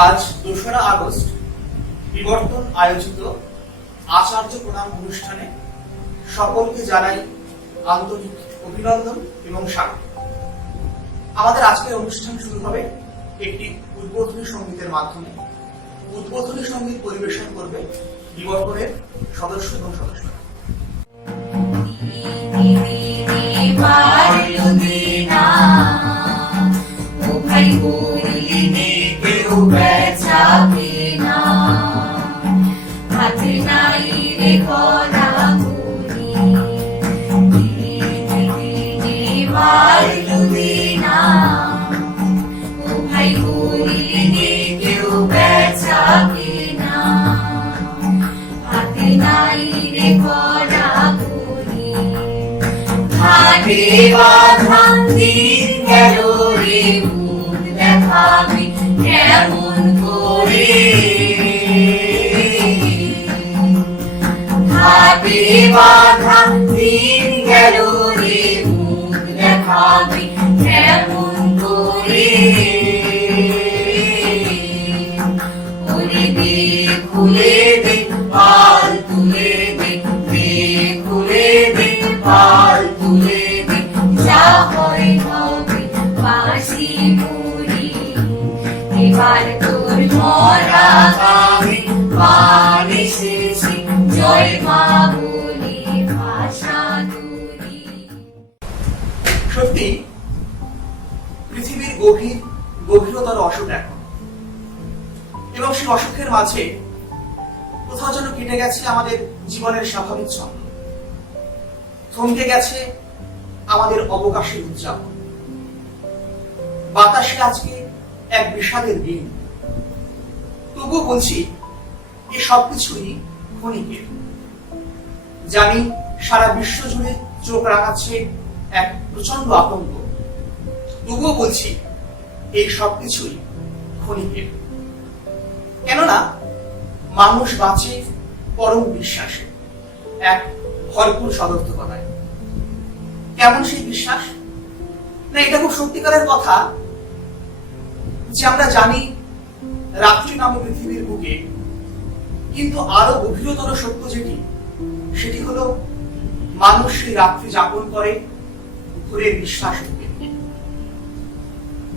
আজ ২রা আগস্ট বিবর্তন আয়োজিত আচার্য প্রণাম অনুষ্ঠানে সকলকে জানাই আন্তরিক অভিনন্দন এবং স্বাগত। আমাদের আজকের অনুষ্ঠান শুরু হবে একটি উদ্বোধনী সঙ্গীতের মাধ্যমে। উদ্বোধনী সঙ্গীত পরিবেশন করবে বিবর্তনের সদস্য এবং সদস্যরা। কেমন করে হাতে বাঁধা দিন গেল রে, মুখ দেখাবি কেমন করে। ওরে দে খুলে দে পাল তুলে দে, দে খুলে দে পাল তুলে দে, যা হয় হবে বাঁশি মুড়ি। এবার তোর মরা গানে গান এসেছে, জয় মা বলে ভাষা তুলি। সত্যি পৃথিবীর গভীরতর অসুখ এখন, এবং সেই অসুখের মাঝে কোথাও যেন কেটে গেছে আমাদের জীবনের স্বাভাবিক ছন্দ, থমকে গেছে আমাদের অবকাশের উদযাপন। বাতাসে আজকে এক বিষাদের দিন, তবু বলছি এ সবকিছুই ক্ষণিকের। জানি সারা বিশ্ব জুড়ে চোখ রাখাচ্ছে এক প্রচন্ড আতঙ্ক, তবুও বলছি এই সবকিছুই ক্ষণিকের। কেননা মানুষ বাঁচে পরম বিশ্বাসে, এক ভরপুর সদর্থকতায়। কেমন সেই বিশ্বাস? না, এটা খুব সত্যিকারের কথা যে আমরা জানি রাত্রি নামে পৃথিবীর বুকে, কিন্তু আরো গভীরতর সত্য যেটি, সেটি হলো মানুষ সেই রাত্রি যাপন করে ভোরের বিশ্বাস রূপে।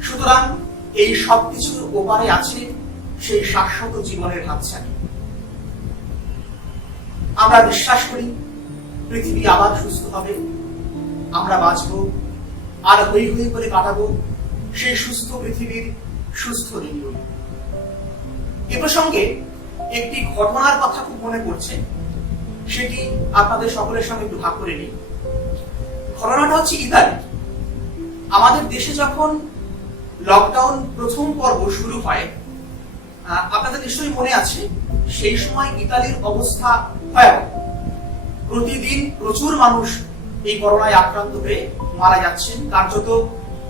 সুতরাং এই সবকিছুর ওপারে আছে সেই শাশ্বত জীবনের হাতছানি। আমরা বিশ্বাস করি পৃথিবী আবার সুস্থ হবে, আমরা বাঁচবো, আর হই হই করে কাটাবো সেই সুস্থ পৃথিবীর সুস্থ দিনগুলো। এ প্রসঙ্গে একটি ঘটনার কথা খুব মনে পড়ছে, সেটি আপনাদের সকলের সঙ্গে একটু ভাগ করে নিই। ঘটনাটা হচ্ছে ইতালি। আমাদের দেশে যখন লকডাউন প্রথম পর্ব শুরু হয়, আপনাদের নিশ্চয়ই মনে আছে, সেই সময় ইতালির অবস্থা ভয়াবহ। প্রতিদিন প্রচুর মানুষ এই করোনায় আক্রান্ত হয়ে মারা যাচ্ছেন, কার্যত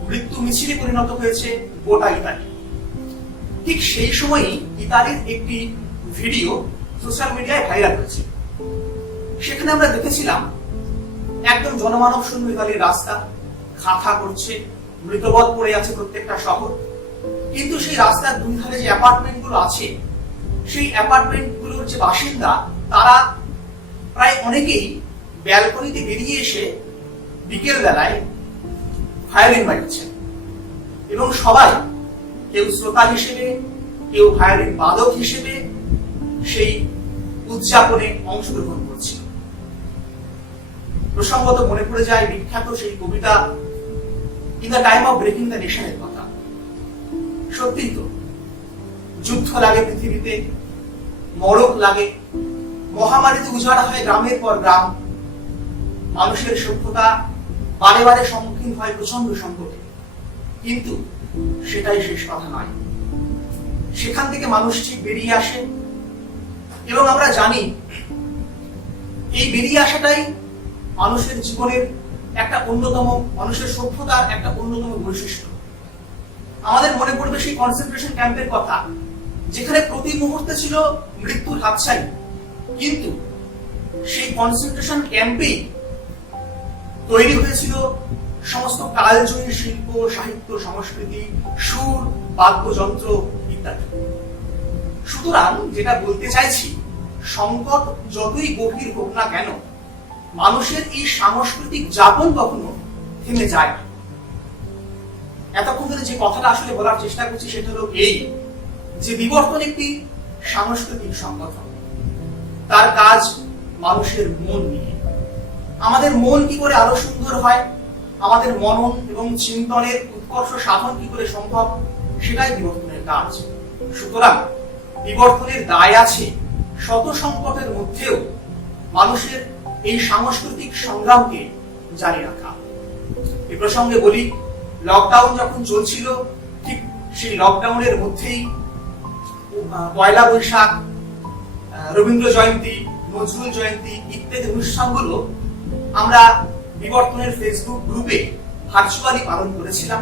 মৃত্যু মিছিলে পরিণত হয়েছে গোটা ইতালি। ঠিক সেই সময়ই ইতালির একটি ভিডিও সোশ্যাল মিডিয়ায় ভাইরাল হয়েছে। সেখানে আমরা দেখেছিলাম একদম জনমানব শূন্য ইতালির রাস্তা, খা করছে, মৃতবধ পড়ে আছে প্রত্যেকটা শহর। কিন্তু সেই রাস্তার দুই ধারে যে অ্যাপার্টমেন্ট গুলো আছে, সেই অ্যাপার্টমেন্ট গুলোর যে বাসিন্দা, তারা প্রায় অনেকেই ব্যালকনিতে বেরিয়ে এসে বিকেল বেলায় ভায়োলিন বাজাচ্ছেন, এবং সবাই কেউ শ্রোতা হিসেবে, কেউ ভায়োলিন বাদক হিসেবে সেই উদযাপনে অংশগ্রহণ করছিল। প্রসঙ্গত মনে পড়ে যায় বিখ্যাত সেই কবিতা in the time of breaking the নেশনের কথা। সত্যিই তো, যুদ্ধ লাগে পৃথিবীতে, মরক লাগে, মহামারীতে উজাড় হয় গ্রামের পর গ্রাম, মানুষের সভ্যতা বারে বারে সম্মুখীন হয় প্রচন্ড সংকটে। কিন্তু সেটাই শেষ কথা নয়, সেখান থেকে মানুষ ঠিক বেরিয়ে আসে, এবং আমরা জানি এই বেরিয়ে আসাটাই মানুষের জীবনের একটা অন্যতম, মানুষের সভ্যতার একটা অন্যতম বৈশিষ্ট্য। আমাদের মনে পড়বে সেই কনসেন্ট্রেশন ক্যাম্পের কথা, যেখানে প্রতি মুহূর্তে ছিল মৃত্যুর হাতছানি, কিন্তু সেই কনসেন্ট্রেশন ক্যাম্পেই তৈরি হয়েছিল সমস্ত কালজয়ী শিল্প, সাহিত্য, সংস্কৃতি, সুর, বাদ্যযন্ত্র ইত্যাদি। সুতরাং যেটা বলতে চাইছি, সংকট যতই গভীর হোক না কেন, মানুষের এই সাংস্কৃতিক যাপন কখনো থেমে যায় না। এতক্ষণ ধরে যে কথাটা আসলে বলার চেষ্টা করছি সেটা হলো এই, যে বিবর্তন একটি সাংস্কৃতিক সংগঠন। তার কাজ মানুষের মন নিয়ে। আমাদের মন কি করে আরো সুন্দর হয়, আমাদের মনন এবং চিন্তনের উৎকর্ষ সাধন কি করে সম্ভব, সেটাই বিবর্তনের কাজ। সুতরাং বিবর্তনের দায় আছে শত সংকটের মধ্যেও মানুষের এই সাংস্কৃতিক সংগ্রামকে জারি রাখা। এ প্রসঙ্গে বলি, লকডাউন যখন চলছিল, ঠিক সেই লকডাউনের মধ্যেই পয়লা বৈশাখ, রবীন্দ্র জয়ন্তী, নজরুল জয়ন্তী ইত্যাদি অনুষ্ঠানগুলো আমরা বিবর্তনের ফেসবুক গ্রুপে ভার্চুয়ালি পালন করেছিলাম।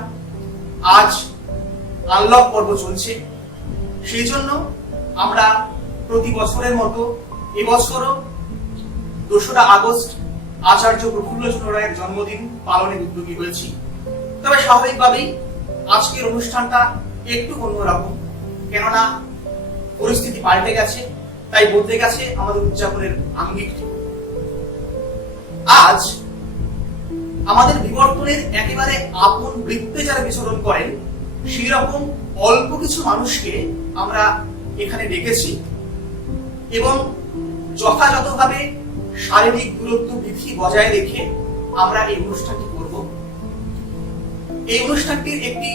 আজ আনলক পর্ব চলছে, সেই জন্য আমরা প্রতি বছরের মতো এবছরও 2রা আগস্ট আচার্য প্রফুল্লচন্দ্র রায়ের জন্মদিন পালনে উদ্যোগী হয়েছি। তবে স্বাভাবিকভাবেই আজকের অনুষ্ঠানটা একটু অন্যরকম, কেননা পরিস্থিতি পাল্টে গেছে, তাই বদলে গেছে আমাদের উদযাপনের আঙ্গিকটি। আজ আমাদের বিবর্তনের একেবারে আপন বৃত্তে যারা বিচরণ করেন, সেই রকম অল্প কিছু মানুষকে আমরা এখানে ডেকেছি এবং যথাযথভাবে শারীরিক দূরত্ব বিধি বজায় রেখে আমরা এই অনুষ্ঠানটি করব। এই অনুষ্ঠানটির একটি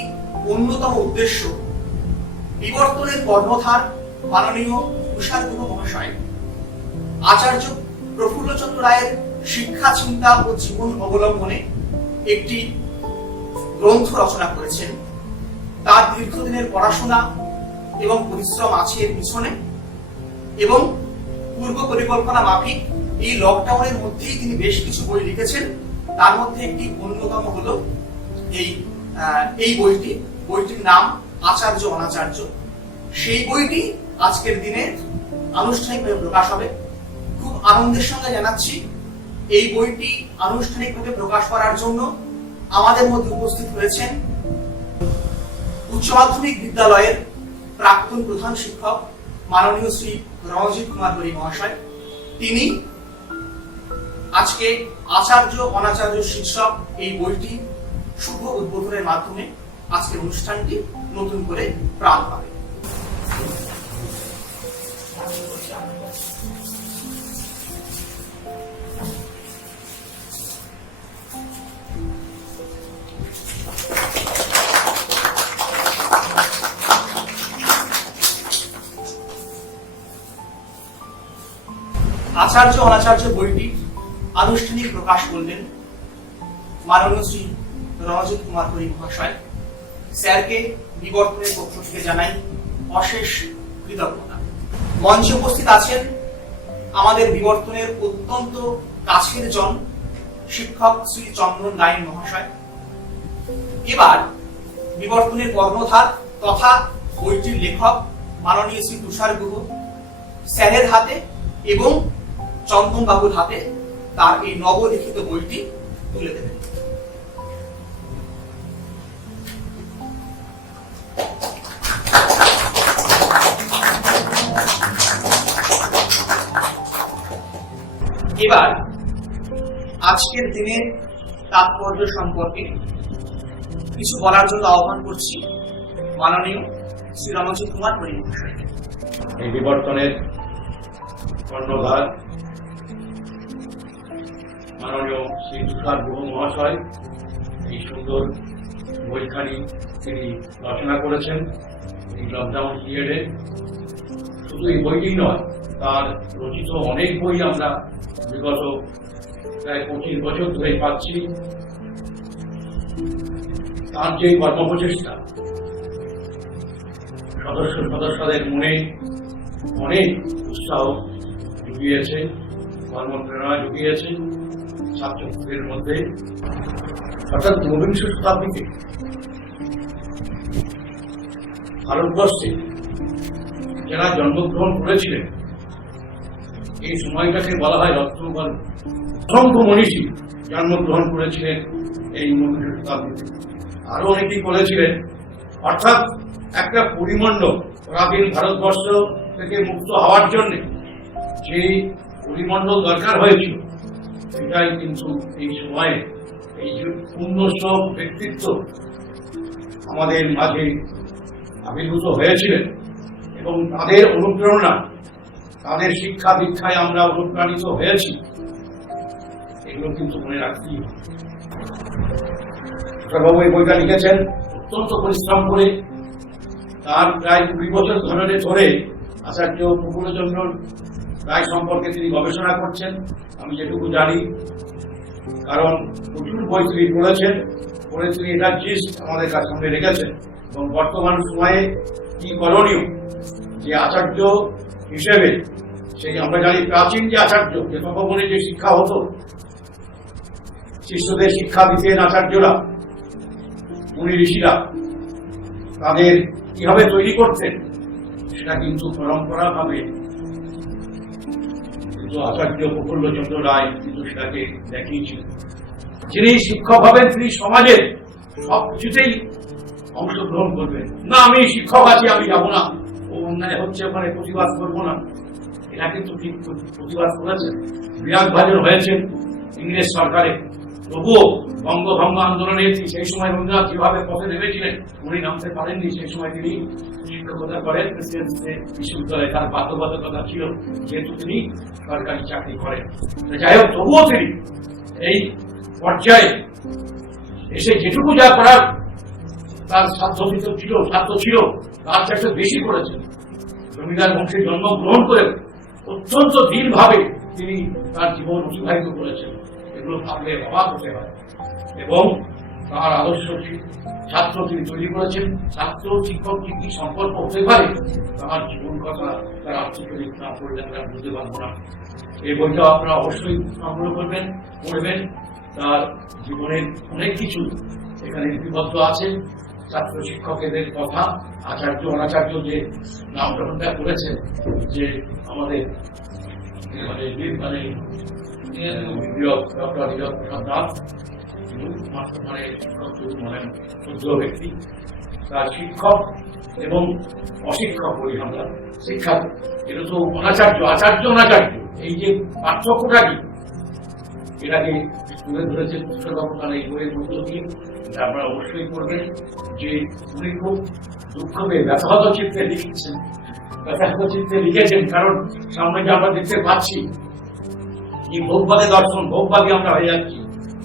অন্যতম উদ্দেশ্য বিবর্তনের কর্ণধার মাননীয় তুষার গুহ মহাশয় আচার্য প্রফুল্লচন্দ্র রায়ের শিক্ষা, চিন্তা ও জীবন অবলম্বনে একটি গ্রন্থ রচনা করেছেন। তার দীর্ঘদিনের পড়াশোনা এবং পরিশ্রম আছে এর পিছনে, এবং পূর্ব পরিকল্পনা মাফিক এই লকডাউনের মধ্যেই তিনি বেশ কিছু বই লিখেছেন। তার মধ্যে একটি অন্যতম হলো এই বইটির নাম আচার্য অনাচার্য। সেই বইটি আজকের দিনে আনুষ্ঠানিকভাবে প্রকাশ হবে। খুব আনন্দের সঙ্গে জানাচ্ছি, এই বইটি আনুষ্ঠানিকভাবে প্রকাশ করার জন্য আমাদের মধ্যে উপস্থিত হয়েছেন উচ্চ মাধ্যমিক বিদ্যালয়ের প্রাক্তন প্রধান শিক্ষক মাননীয় শ্রী রণজিৎ কুমার হরি মহাশয়। তিনি আজকে আচার্য অনাচার্য শীর্ষক এই বইটি শুভ উদ্বোধনের মাধ্যমে আজকের অনুষ্ঠানটি নতুন করে প্রাণ পাবে। আচার্য অনাচার্য বইটি আনুষ্ঠানিক প্রকাশ করলেন মাননীয় শ্রী রণজিৎ কুমার হরি মহাশয়। স্যারকে বিবর্তনের পক্ষ থেকে জানাই অশেষ কৃতজ্ঞতা। মঞ্চে উপস্থিত আছেন আমাদের বিবর্তনের অত্যন্ত কাছের জন শিক্ষক শ্রী চন্দন গায়েন মহাশয়। এবার বিবর্তনের কর্ণধার তথা বইটির লেখক মাননীয় শ্রী তুষার গুহ স্যারের হাতে এবং চন্দন বাবুর হাতে তার এই নবলিখিত বইটি তুলে দেবেন। এবার আজকের দিনের তাৎপর্য সম্পর্কে কিছু বলার জন্য আহ্বান করছি মাননীয় শ্রী রণজিৎ কুমার হরি মহাশয়কে। এই বিবর্তনের কর্ণধার মাননীয় শ্রী তুষার গুহ মহাশয় এই সুন্দর বইখানি তিনি রচনা করেছেন এই লকডাউন পিরিয়ডে। শুধু এই বইটি নয়, তার রচিত অনেক বই আমরা বিগত প্রায় 25 বছর ধরে পাচ্ছি। তার যে কর্মপ্রচেষ্টা সদস্যদের মনে অনেক উৎসাহ জুগিয়েছে, কর্মপ্রেরণা জুগিয়েছে ছাত্রদের মধ্যে। অর্থাৎ 19 শতাব্দীতে ভারতবর্ষে যারা জন্মগ্রহণ করেছিলেন, এই সময়টাকে বলা হয় রত্নগর্ভ। অসংখ্য মনীষী জন্মগ্রহণ করেছিলেন এই 19 শতাব্দীতে, আরো অনেকেই করেছিলেন। অর্থাৎ একটা পরিমণ্ডল পরাধীন ভারতবর্ষ থেকে মুক্ত হওয়ার জন্য যে পরিমণ্ডল দরকার হয়েছিল, সেটাই কিন্তু এই সময়ে এই যে পূর্ণ সব ব্যক্তিত্ব আমাদের মাঝে আবির্ভূত হয়েছিলেন এবং তাদের অনুপ্রেরণা, তাদের শিক্ষা দীক্ষায় আমরা অনুপ্রাণিত হয়েছি, এগুলো কিন্তু মনে রাখতেই হবে। বাবু এই বইটা লিখেছেন অত্যন্ত পরিশ্রম করে। তার প্রায় 20 বছর ধরে আচার্য প্রফুল্লচন্দ্র রায় সম্পর্কে তিনি গবেষণা করছেন, আমি যেটুকু জানি, কারণ প্রচুর বই তিনি পড়েছেন, পড়ে তিনি এটা জিস্ট আমাদের কাছে সামনে রেখেছেন এবং বর্তমান সময়ে কি করণীয়, যে আচার্য হিসেবে সেই আমরা জানি প্রাচীন যে আচার্য, যে তপবনে যে শিক্ষা হতো, শিষ্যদের শিক্ষা দিতেন আচার্যরা, মুনি ঋষিরা, তাদের কিভাবে তৈরি করতেন সেটা কিন্তু পরম্পরা ভাবে আচার্য প্রফুল্লচন্দ্র রায় কিন্তু সেটাকে দেখিয়েছিলেন। যিনি শিক্ষক হবেন তিনি সমাজের সব কিছুতেই অংশগ্রহণ করবেন না। আমি শিক্ষক আছি, আমি যাবো না, ও অন্যায় হচ্ছে ওখানে প্রতিবাদ করবো না, এটা কিন্তু ঠিক প্রতিবাদ করেছেন। বিরাগভাজন হয়েছেন ইংরেজ সরকারে, তবুও বঙ্গভঙ্গ আন্দোলনে সেই সময় রবীন্দ্রনাথ যেভাবে পথে নেমেছিলেন, উনি নামতে পারেননি। সেই সময় তিনি শিক্ষকতা করেন প্রেসিডেন্সি বিশ্ববিদ্যালয়ে, তার বাধ্যবাধকতা ছিল যেহেতু তিনি সরকারি চাকরি করেন। যাই হোক, তবুও তিনি এই পর্যায়ে এসে যেটুকু যা করার তার সাধ্য ছিল তার চাইতে বেশি করেছেন। জমিদার বংশে জন্মগ্রহণ করে অত্যন্ত দৃঢ়ভাবে তিনি তার জীবন অতিবাহিত করেছেন, এগুলো ভাবলে অবাক হতে হয়। এবং তার আদর্শ ছাত্র তিনি তৈরি করেছেন। ছাত্র শিক্ষক কি সম্পর্ক হতে পারে, তার জীবন কথা, তার আত্মচরিত না পড়লে আমরা বুঝতে পারবো না। এই বইটা আপনারা অবশ্যই সংগ্রহ করবেন, পড়বেন। তার জীবনের অনেক কিছু এখানে লিপিবদ্ধ আছে, ছাত্র শিক্ষকেদের কথা, আচার্য অনাচার্য যে নাম গ্রহণটা করেছেন, যে আমাদের ডক্টর নীরজ প্রসাদ দাস, ক্ষুদ্র ব্যক্তি, তার শিক্ষক এবং অশিক্ষক বলি আমরা, শিক্ষা এটা তো অনাচার্য, আচার্য অনাচার্য, এই যে পার্থক্যটা কি এটাকে তুলে ধরেছেন কৃষ্ণবাবু তার এই বইয়ের মধ্য দিয়ে। এটা আপনারা অবশ্যই করবেন যে উনি খুব দুঃখ পেয়ে ব্যথাহত চিত্তে লিখেছেন, কারণ সামনে যে আমরা দেখতে পাচ্ছি এই ভোগবাদে দর্শন, ভোগবাদী আমরা হয়ে যাচ্ছি,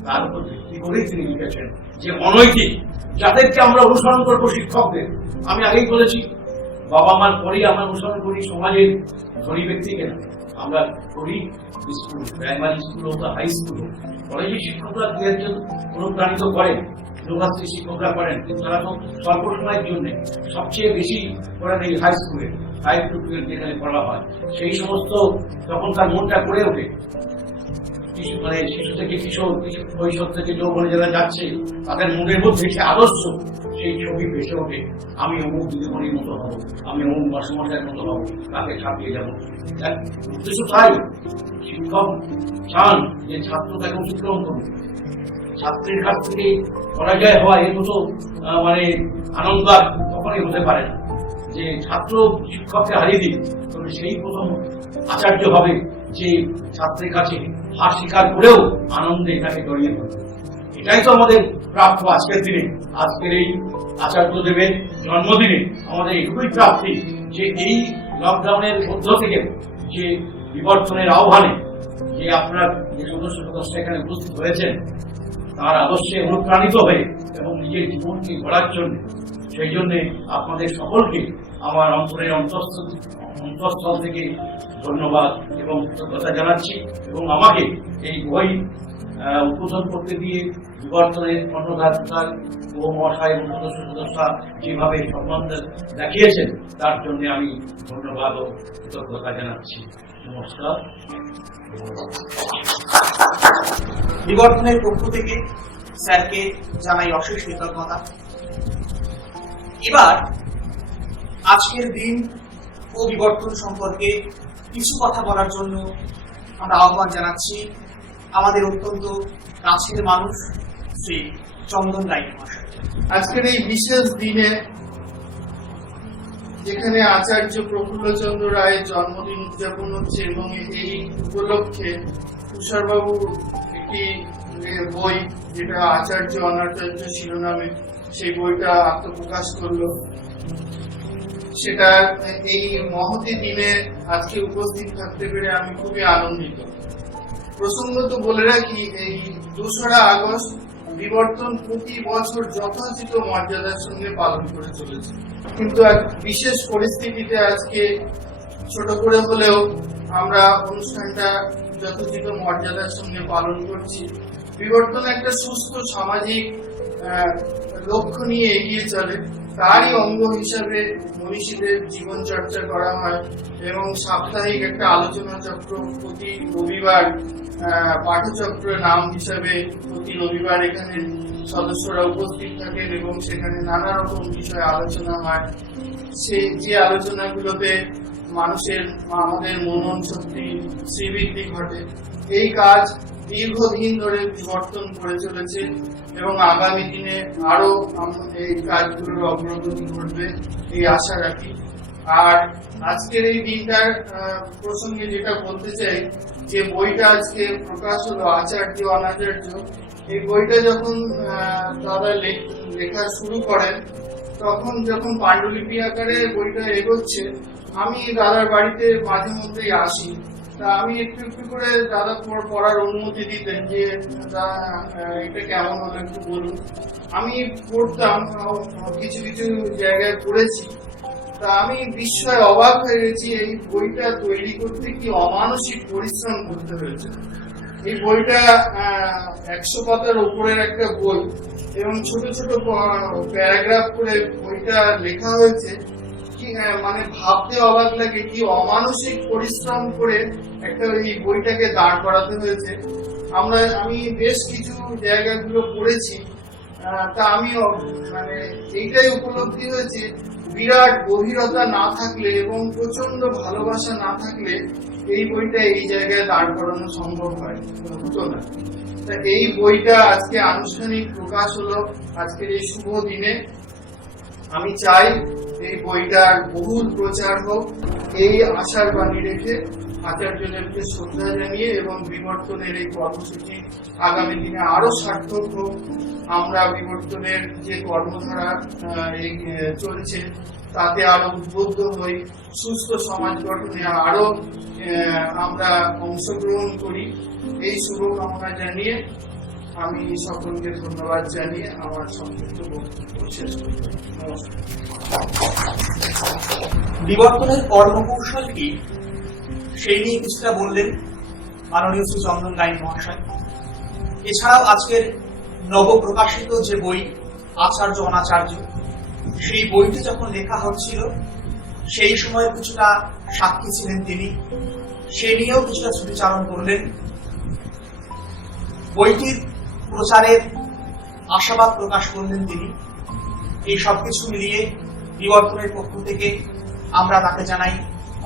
তার উপর ভিত্তি করেই তিনি লিখেছেন যে অনৈতিক যাদেরকে আমরা অনুসরণ করবো শিক্ষকদের। আমি আগেই বলেছি, বাবা মার পরেই আমরা অনুসরণ করি সমাজের ধনী ব্যক্তিকে না, আমরা করি স্কুল, প্রাইমারি স্কুল হোক, হাই স্কুল হোক, কলেজের শিক্ষকরা দু একজন অনুপ্রাণিত করেন, ইউনিভার্সিটি শিক্ষকরা করেন, কিন্তু তারা তো স্বল্প সময়ের জন্য সবচেয়ে বেশি করেন এই হাই স্কুলে, 5 to 12 যেখানে পড়া হয়। সেই সমস্ত তখন তার মনটা করে ওঠে, মানে শিশু থেকে কিশোর, কৈশোর থেকে যৌবনে যারা যাচ্ছে, তাদের মনের মধ্যে সে আদর্শ, সেই ছবি ভেসে ওঠে, আমি অমুক দিদিমণির মতো হবো, আমি অমুক মাসমশাইয়ের মতো হবো, তাকে ছাপিয়ে যাবো। উদ্দেশ্য তাই, শিক্ষক চান যে ছাত্র তাকে অতিক্রম করবে। ছাত্রের কাছ থেকে পরাজয় হওয়া এর মতো মানে আনন্দ আর কখনই হতে পারে না। যে ছাত্র শিক্ষককে হারিয়ে দিই, তবে সেই প্রথম আচার্য হবে যে ছাত্রের কাছে হার স্বীকার করেও আনন্দে তাকে জড়িয়ে ধরবে। এটাই তো আমাদের প্রাপ্য আজকের দিনে, আজকের এই আচার্যদেবের জন্মদিনে আমাদের এটুকুই প্রাপ্তি যে এই লকডাউনের মধ্য থেকে যে বিবর্তনের আহ্বানে যে আপনার যে সদস্য এখানে উপস্থিত হয়েছেন, তার আদর্শে অনুপ্রাণিত হয়ে এবং নিজের জীবনকে গড়ার জন্য, সেই জন্যে আপনাদের সকলকে আমার অন্তরের অন্তঃস্থল থেকে ধন্যবাদ এবং কৃতজ্ঞতা জানাচ্ছি। এবং আমাকে এই বই উদ্বোধন করতে দিয়ে বিবর্তনের কর্ণধার ও মহাশয় এবং সদস্যরা যেভাবে সম্মান দেখিয়েছেন, তার জন্য আমি ধন্যবাদ ও কৃতজ্ঞতা জানাচ্ছি। নমস্কার। বিবর্তনের পক্ষ থেকে স্যারকে জানাই অশেষ কৃতজ্ঞতা। এবার আজকের দিন ও বিবর্তন সম্পর্কে কিছু কথা বলার জন্য আমরা আহ্বান জানাচ্ছি আমাদের অত্যন্ত কাছের মানুষ শ্রী চন্দন রায় মহাশয়। আজকের এই বিশেষ দিনে যেখানে আচার্য প্রফুল্লচন্দ্র রায়ের জন্মদিন উদযাপন হচ্ছে এবং এই উপলক্ষে তুষারবাবু একটি বই, যেটা আচার্য অনাচার্য শিরোনামে, সেই বইটা আত্মপ্রকাশ করলো। সেটা এই মহতি দিনে আজকে উপস্থিত থাকতে পেরে আমি খুবই আনন্দিত। প্রসঙ্গত বলে রাখি, এই 2রা আগস্ট বিবর্তন প্রতি বছর যথাযথ মর্যাদার সঙ্গে পালন করে চলেছে, কিন্তু এক বিশেষ পরিস্থিতিতে আজকে ছোট করে হলেও আমরা অনুষ্ঠানটা যথাযথ মর্যাদার সঙ্গে পালন করছি। বিবর্তন একটা সুস্থ সামাজিক লক্ষ্য নিয়ে এগিয়ে চলে, তারই অঙ্গ হিসাবে মনীষীদের জীবন চর্চা করা হয় এবং সাপ্তাহিক একটা আলোচনা চক্র প্রতি রবিবার, পাঠচক্রের নাম হিসাবে প্রতি রবিবার এখানে সদস্যরা উপস্থিত থাকেন এবং সেখানে নানা রকম বিষয়ে আলোচনা হয়। যে আলোচনাগুলোতে আমাদের মনন শক্তি শ্রীবৃদ্ধি ঘটে। এই কাজ দীর্ঘদিন ধরে বিবর্তন করে চলেছে এবং আগামী দিনে আরো এই কাজগুলোর অগ্রগতি ঘটবে এই আশা রাখি। আর আজকের এই দিনটার প্রসঙ্গে যেটা বলতে চাই, যে বইটা আজকে প্রকাশ হলো আচার্য অনাচার্য, এই বইটা যখন দাদা লেখা শুরু করেন, তখন যখন পাণ্ডুলিপি আকারে বইটা এগোচ্ছে, আমি দাদার বাড়িতে মাঝে মধ্যেই আসি। তা আমি একটু একটু করে দাদা পড়ার অনুমতি দিতেন, যে এটা কেমন হলো একটু বলুন। আমি পড়তাম, কিছু কিছু জায়গায় পড়েছি। তা আমি বিস্ময়ে অবাক হয়ে গেছি, এই বইটা তৈরি করতে কি অমানসিক পরিশ্রম করতে হয়েছে। এই বইটা 100 পাতার উপরের একটা বই এবং ছোট ছোট প্যারাগ্রাফ করে বইটা লেখা হয়েছে। মানে ভাবতে অবাক লাগে কি অমানসিক পরিশ্রম করে একটা এই বইটাকে দাঁড় করাতে হয়েছে। আমি বেশ কিছু জায়গাগুলো পড়েছি, তা আমি মানে এইটাই উপলব্ধি হয়েছে, বিরাট গভীরতা না থাকলে এবং প্রচন্ড ভালোবাসা না থাকলে এই বইটা এই জায়গায় দাঁড় করানো সম্ভব হতো না। তা এই বইটা আজকে আনুষ্ঠানিক প্রকাশ হলো আজকের এই শুভ দিনে। আমি চাই এই বইটার বহুল প্রচার হোক, এই আশার বাণী রেখে আচার্যদেবকে শ্রদ্ধা জানিয়ে এবং বিবর্তনের এই কর্মসূচি আগামী দিনে আরো সার্থক হোক। আমরা বিবর্তনের যে কর্মধারা চলছে তাতে আরো উদ্বুদ্ধ হই, সুস্থ সমাজ গঠনে আরো আমরা অংশগ্রহণ করি, এই শুভকামনা জানিয়ে আমি সকলকে ধন্যবাদ জানিয়ে আমার সংক্ষিপ্ত বক্তব্য শেষ করি। নমস্কার। বিবর্তনের কর্মকৌশল কি, সেই নিয়ে কিছুটা বললেন মাননীয় শ্রী চন্দন গাইন মহাশয়। এছাড়াও আজকের নবপ্রকাশিত যে বই আচার্য অনাচার্য, সেই বইটি যখন লেখা হচ্ছিল সেই সময় কিছুটা সাক্ষী ছিলেন তিনি, সে নিয়েও কিছুটা স্মৃতিচারণ করলেন। বইটির প্রচারের আশাবাদ প্রকাশ করলেন তিনি। এই সবকিছু মিলিয়ে বিবর্তনের পক্ষ থেকে আমরা তাকে জানাই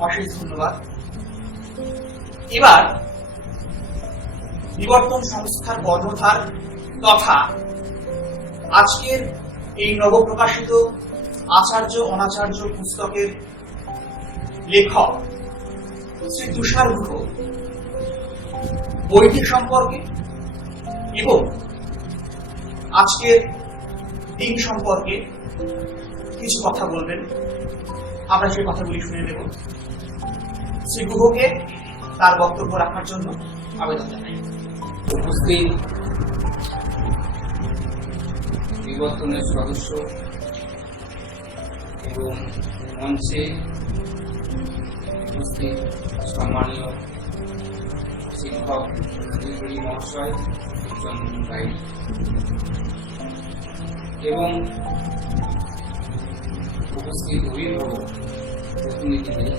অশেষ ধন্যবাদ। এবার বিবর্তন সংস্থার কর্ণধার তথা আজকের এই নবপ্রকাশিত আচার্য অনাচার্য পুস্তকের লেখক শ্রী তুষার গুহ বইটি সম্পর্কে এবং আজকের দিন সম্পর্কে কিছু কথা বলবেন। আমরা সেই কথাগুলি শুনে নেব। শ্রী গুহকে তার বক্তব্য রাখার জন্য আবেদন জানাই। উপস্থিত বিবর্তনের সদস্য এবং মঞ্চে উপস্থিত সম্মানীয় শিক্ষক মহাশয় চন্দন গাইন এবং উপস্থিত অভিভাবক প্রতিনিধিদের,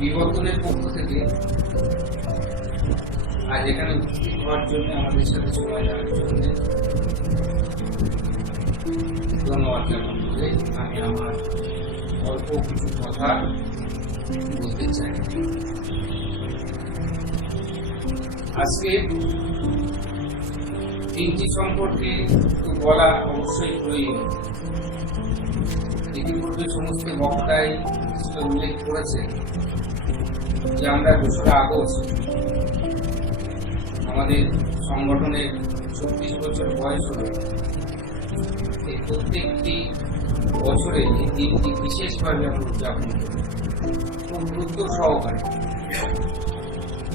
বিবর্তনের পক্ষ থেকে আজ এখানে উপস্থিত হওয়ার জন্য আমাদের সাথে সময় দেওয়ার জন্য ধন্যবাদ জ্ঞাপন করে আমি আমার অল্প কিছু কথা বলতে চাই। আজকে দিনটি সম্পর্কে বলা অবশ্যই প্রয়োজন। ইতিপূর্বে সমস্ত বক্তাই সেটা উল্লেখ করেছে যে আমরা 2রা আগস্ট আমাদের সংগঠনের 36 বছর বয়স হলো। এই প্রত্যেকটি বছরে এই দিনটি বিশেষভাবে আমরা উদযাপন করি, খুব গুরুত্ব সহকারে।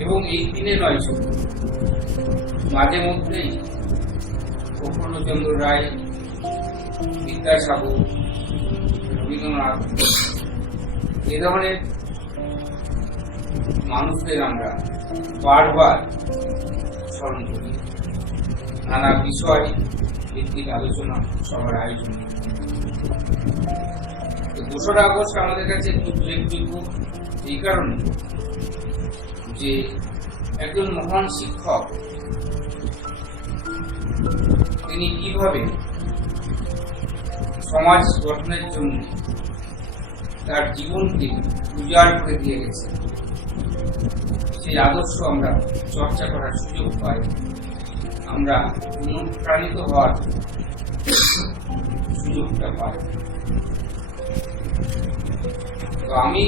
এবং এই দিনে নয় শুধু, মাঝে মধ্যেই প্রফুল্লচন্দ্র রায়, বিদ্যাসাগর, রবীন্দ্রনাথ এ ধরনের মানুষদের আমরা বারবার স্মরণ করি, নানা বিষয় ভিত্তিক আলোচনা সবার আয়োজন। 2রা আগস্ট আমাদের কাছে একটু উল্লেখযোগ্য এই কারণে যে একজন মহান শিক্ষক তিনি কিভাবে সমাজ গঠনের জন্য তার জীবনকে উজাড় করে দিয়ে গেছে, সেই আদর্শ আমরা চর্চা করার সুযোগ পাই, আমরা অনুপ্রাণিত হওয়ার সুযোগটা পাই। তো আমি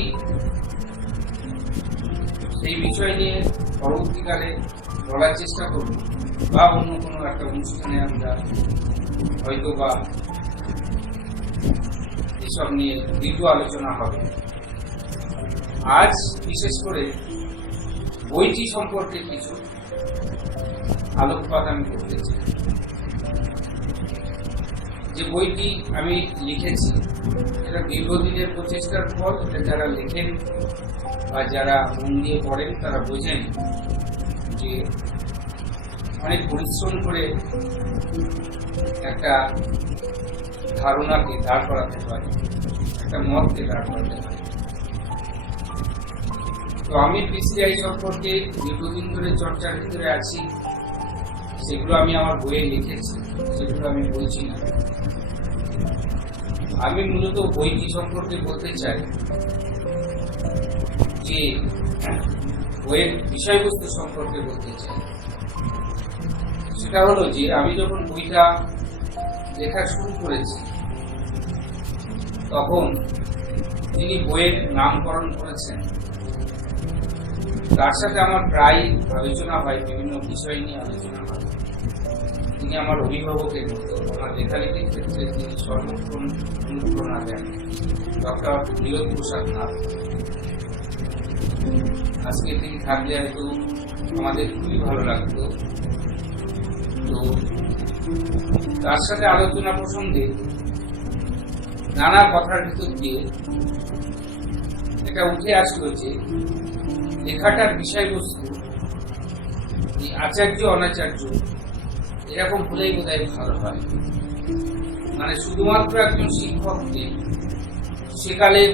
সেই বিষয় নিয়ে পরবর্তীকালে বলার চেষ্টা করব, বা অন্য কোনো একটা অনুষ্ঠানে আমরা হয়তো বা এসব নিয়ে দীর্ঘ আলোচনা হবে। আজ বিশেষ করে বইটি সম্পর্কে কিছু আলোকপাত আমি করতে চাই। যে বইটি আমি লিখেছি এটা দীর্ঘদিনের প্রচেষ্টার ফল। এটা যারা লেখেন বা যারা মন দিয়ে পড়েন তারা বোঝেন যে অনেক পরিশ্রম করে একটা ধারণাকে দাঁড় করাতে হয়, একটা মতকে দাঁড় করাতে হয়। তো আমি পিসিআই সম্পর্কে দীর্ঘদিন ধরে চর্চার ভিতরে আছি, সেগুলো আমি আমার বইয়ে লিখেছি, সেগুলো আমি বলছি না। আমি মূলত বইটি সম্পর্কে বলতে চাই যে বইয়ের বিষয়বস্তু সম্পর্কে বলতে চাই। সেটা হলো যে আমি যখন বইটা লেখা শুরু করেছি তখন তিনি বইয়ের নামকরণ করেছেন, তার সাথে আমার প্রায় আলোচনা হয়, বিভিন্ন বিষয় নিয়ে আলোচনা হয়। তিনি আমার অভিভাবকের মতো, আমার লেখালেখির ক্ষেত্রে তিনি সর্বক্ষণ অনুপ্রেরণা দেন, ডক্টর নীরদ প্রসাদ নাথ। আজকে তিনি থাকলে হয়তো আমাদের খুবই ভালো লাগতো। তো তার সাথে আলোচনা প্রসঙ্গে নানা কথার ভিতর দিয়ে এটা উঠে আসলো যে লেখাটার বিষয়বস্তু এই আচার্য অনাচার্য এরকম হলেই বোধহয় ভালো হয়। মানে শুধুমাত্র একজন শিক্ষককে সেকালের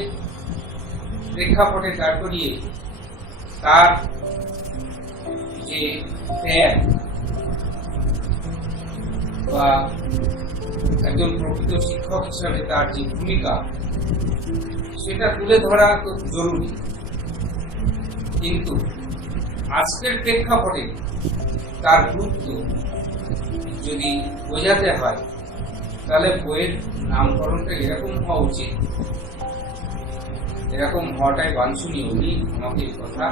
প্রেক্ষাপটে দাঁড় করিয়ে তার যে ত্যাগ বা একজন প্রকৃত শিক্ষক হিসাবে তার যে ভূমিকা সেটা তুলে ধরা তো জরুরি, কিন্তু আজকের প্রেক্ষাপটে তার গুরুত্ব যদি বোঝাতে হয় তাহলে বইয়ের নামকরণটা এরকম হওয়া উচিত। এরকম হওয়াটাই বাঞ্ছনীয়। উনি আমাকে এই কথা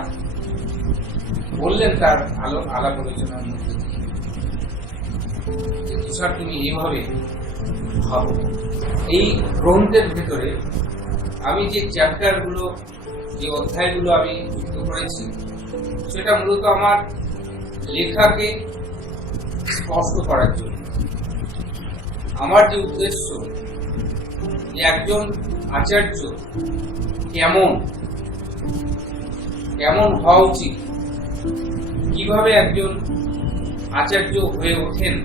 বললেন তার আলাপ আলোচনার মধ্যে দিয়ে, তুষার তুমি এইভাবে ভাবো। এই গ্রন্থের ভেতরে আমি যে চ্যাপ্টারগুলো, যে অধ্যায়গুলো আমি যুক্ত করেছি সেটা মূলত আমার লেখাকে স্পষ্ট করার জন্য। আমার যে উদ্দেশ্য যে একজন আচার্য কেমন হওয়া উচিত, কিভাবে একজন আচার্য হয়ে ওঠেন,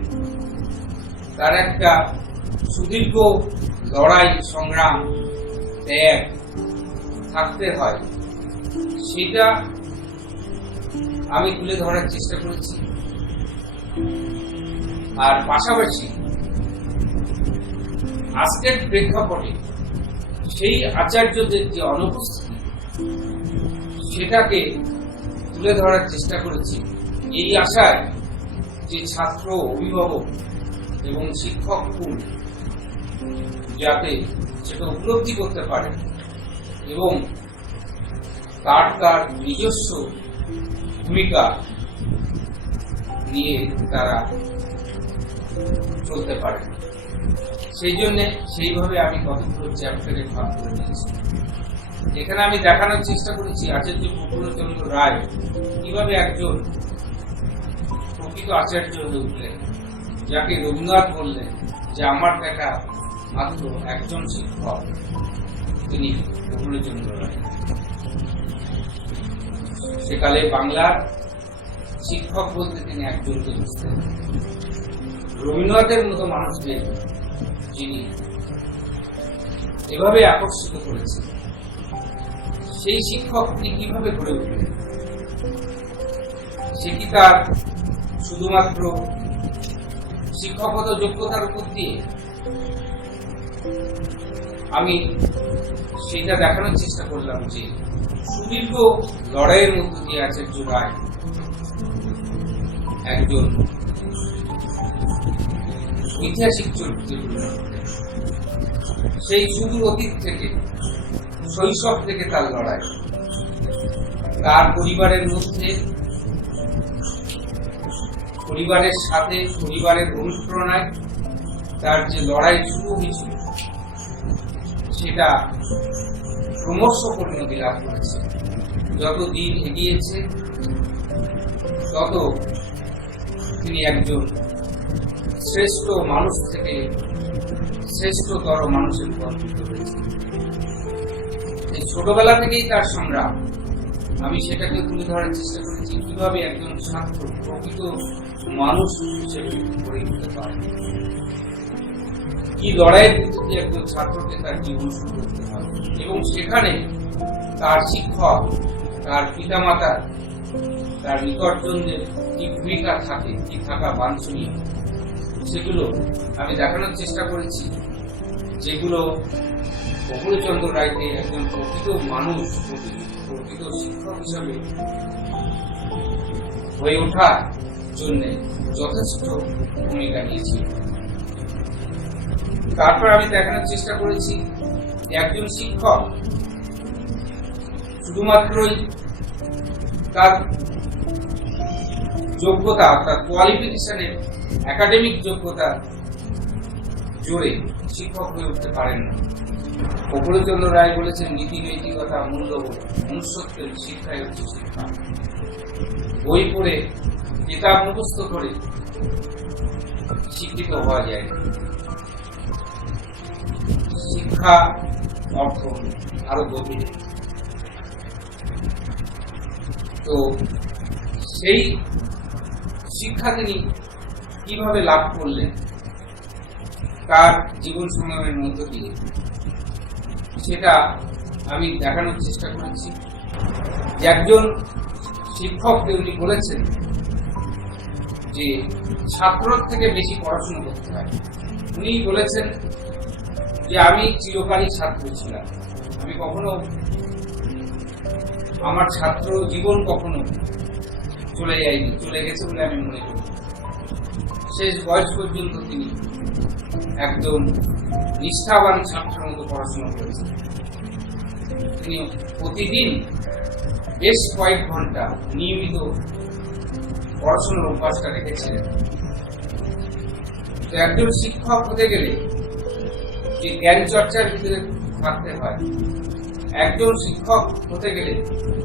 তার একটা সুদীর্ঘ লড়াই, সংগ্রাম, ত্যাগ থাকতে হয়, সেটা আমি তুলে ধরার চেষ্টা করেছি। আর পাশাপাশি আজকের প্রেক্ষাপটে সেই আচার্যদের যে অনুপস্থিতি সেটাকে তুলে ধরার চেষ্টা করেছি, এই আশায় যে ছাত্র, অভিভাবক এবং শিক্ষক যাতে সেটা উপলব্ধি করতে পারেন এবং তার তার নিজস্ব ভূমিকা নিয়ে তারা চলতে পারে। সেই জন্যে সেইভাবে আমি কতগুলো চ্যাপ্টারে ভাগ করে নিয়েছি। এখানে আমি দেখানোর চেষ্টা করেছি আচার্য প্রফুল্লচন্দ্র রায় কিভাবে একজন প্রকৃত আচার্য হয়ে উঠলেন, যাকে রবীন্দ্রনাথ বললেন যে আমার দেখা মাত্র একজন শিক্ষক, তিনি প্রফুল্লচন্দ্র রায়। সেকালে বাংলার শিক্ষক বলতে তিনি একজনকে বুঝতেন। রবীন্দ্রনাথের মতো মানুষদের যিনি এভাবে আকর্ষিত করেছেন, সেই শিক্ষক তিনি কিভাবে গড়ে উঠলেন? সে কি তার শুধুমাত্র শিক্ষকগত যোগ্যতার উপর দিয়ে? আমি সেটা দেখানোর চেষ্টা করলাম যে সুদীর্ঘ লড়াইয়ের মধ্য দিয়ে আচার্য রায় একজন ঐতিহাসিক চরিত্রে পরিণত হলেন। সেই সুদূর অতীত থেকে, শৈশব থেকে তার লড়াই, তার পরিবারের মধ্যে, পরিবারের সাথে, পরিবারের অনুপ্রেরণায় তার যে লড়াই শুরু হয়েছিল সেটা ক্রমশ পরিণতি লাভ করেছে। যত দিন এগিয়েছে তত তিনি একজন শ্রেষ্ঠ মানুষ থেকে শ্রেষ্ঠতর মানুষের পরিণত হয়েছে। এই ছোটবেলা থেকেই তার সংগ্রাম, আমি সেটাকে তুলে ধরার চেষ্টা করেছি কিভাবে একজন ছাত্র প্রকৃত মানুষ হিসেবে গড়ে উঠতে পারে, কি লড়াইয়ের ভিত্তিতে একজন ছাত্রকে তার জীবন শুরু করতে হয়, এবং সেখানে তার শিক্ষক, তার পিতামাতার, তার নিকটজনদের কি ভূমিকা থাকে, কি থাকা বাঞ্ছনীয়, সেগুলো আমি দেখানোর চেষ্টা করেছি, যেগুলো প্রফুল্লচন্দ্র রায়কে একজন প্রকৃত মানুষ, প্রকৃত শিক্ষক হিসাবে হয়ে ওঠার জন্য যথেষ্ট ভূমিকা নিয়েছিল। তারপর আমি দেখানোর চেষ্টা করেছি একজন শিক্ষক শুধুমাত্রই তার যোগ্যতা, তার কোয়ালিফিকেশনের একাডেমিক যোগ্যতা জোরে শিক্ষক হয়ে উঠতে পারেন না। প্রফুল্লচন্দ্র রায় বলেছেন নীতি নৈতিকতা, মূল্যবোধ, মনুষ্যত্বের শিক্ষাই হচ্ছে শিক্ষা। বই পড়ে, কিতাব মুখস্থ করে শিক্ষিত হওয়া যায় না। শিক্ষা অর্থ আরো গভীর। তো সেই শিক্ষা তিনি কিভাবে লাভ করলেন তার জীবন সংগ্রামের মধ্য দিয়ে, সেটা আমি দেখানোর চেষ্টা করেছি। যে একজন শিক্ষককে উনি বলেছেন যে ছাত্রর থেকে বেশি পড়াশোনা করতে হয়। উনি বলেছেন যে আমি চিরকালই ছাত্র ছিলাম, আমি কখনো আমার ছাত্র জীবন কখনো চলে যায়নি, চলে গেছে বলে আমি মনে করি। শেষ বয়স পর্যন্ত তিনি একজন নিষ্ঠাবান ছাত্রের মতো পড়াশোনা করেছেন। তিনি প্রতিদিন বেশ কয়েক ঘন্টা নিয়মিত পড়াশোনার অভ্যাসটা রেখেছিলেন। তো একজন শিক্ষক হতে গেলে যে জ্ঞান চর্চার ভিতরে থাকতে হয়, একজন শিক্ষক হতে গেলে,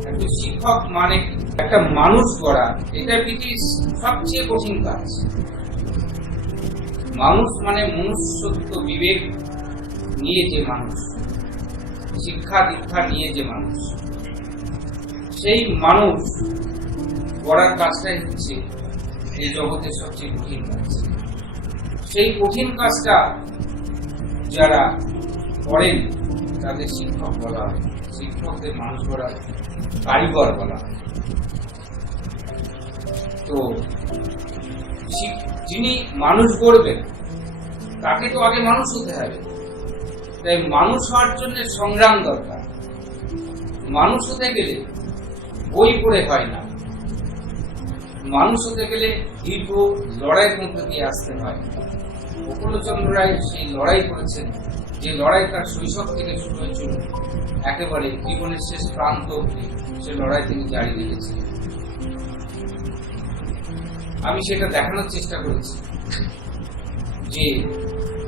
একজন শিক্ষক মানে একটা মানুষ গড়া, এটা পৃথিবীর সবচেয়ে কঠিন কাজ। মানুষ মানে মনুষ্যত্ব, বিবেক নিয়ে যে মানুষ, শিক্ষা দীক্ষা নিয়ে যে মানুষ, সেই মানুষ গড়ার কাজটাই হচ্ছে এই জগতের সবচেয়ে কঠিন কাজ। সেই কঠিন কাজটা যারা করেন তাদের শিক্ষক বলা হয়, শিক্ষকদের মানুষ গড়ার কারিগর বলা হয়। তো যিনি মানুষ গড়বেন তাকে তো আগে মানুষ হতে হবে। তাই মানুষ হওয়ার জন্য সংগ্রাম দরকার। মানুষ হতে গেলে বই পড়ে হয় না, মানুষ হতে গেলে দীর্ঘ লড়াইয়ের মধ্যে দিয়ে আসতে হয়। প্রফুল্লচন্দ্র রায় সেই লড়াই করেছেন, যে লড়াই তার শৈশব থেকে শুরু হয়েছিল, একেবারে জীবনের শেষ প্রান্ত অবধি সে লড়াই তিনি জারি রেখেছেন। আমি সেটা দেখানোর চেষ্টা করেছি যে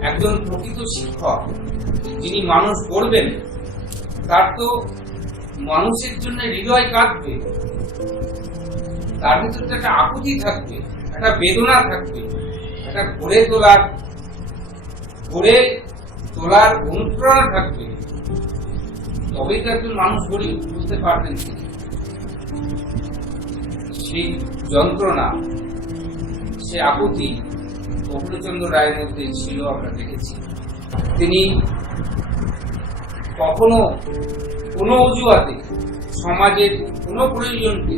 একজন প্রকৃত শিক্ষক যিনি মানুষ গড়বেন, তার তো মানুষের জন্য হৃদয় কাঁদবে, তার ভিতরে একটা আকুতি থাকবে, একটা বেদনা থাকবে, একটা গড়ে তোলার অনুপ্রেরণা থাকবে, তবেই তো একজন মানুষ গড়ে বুঝতে পারবেন তিনি। সেই যন্ত্রণা, সে আকুতি প্রফুল্লচন্দ্র রায়ের মধ্যে ছিল, আমরা দেখেছি। তিনি কখনো কোনো অজুহাতে সমাজের কোনো প্রয়োজনকে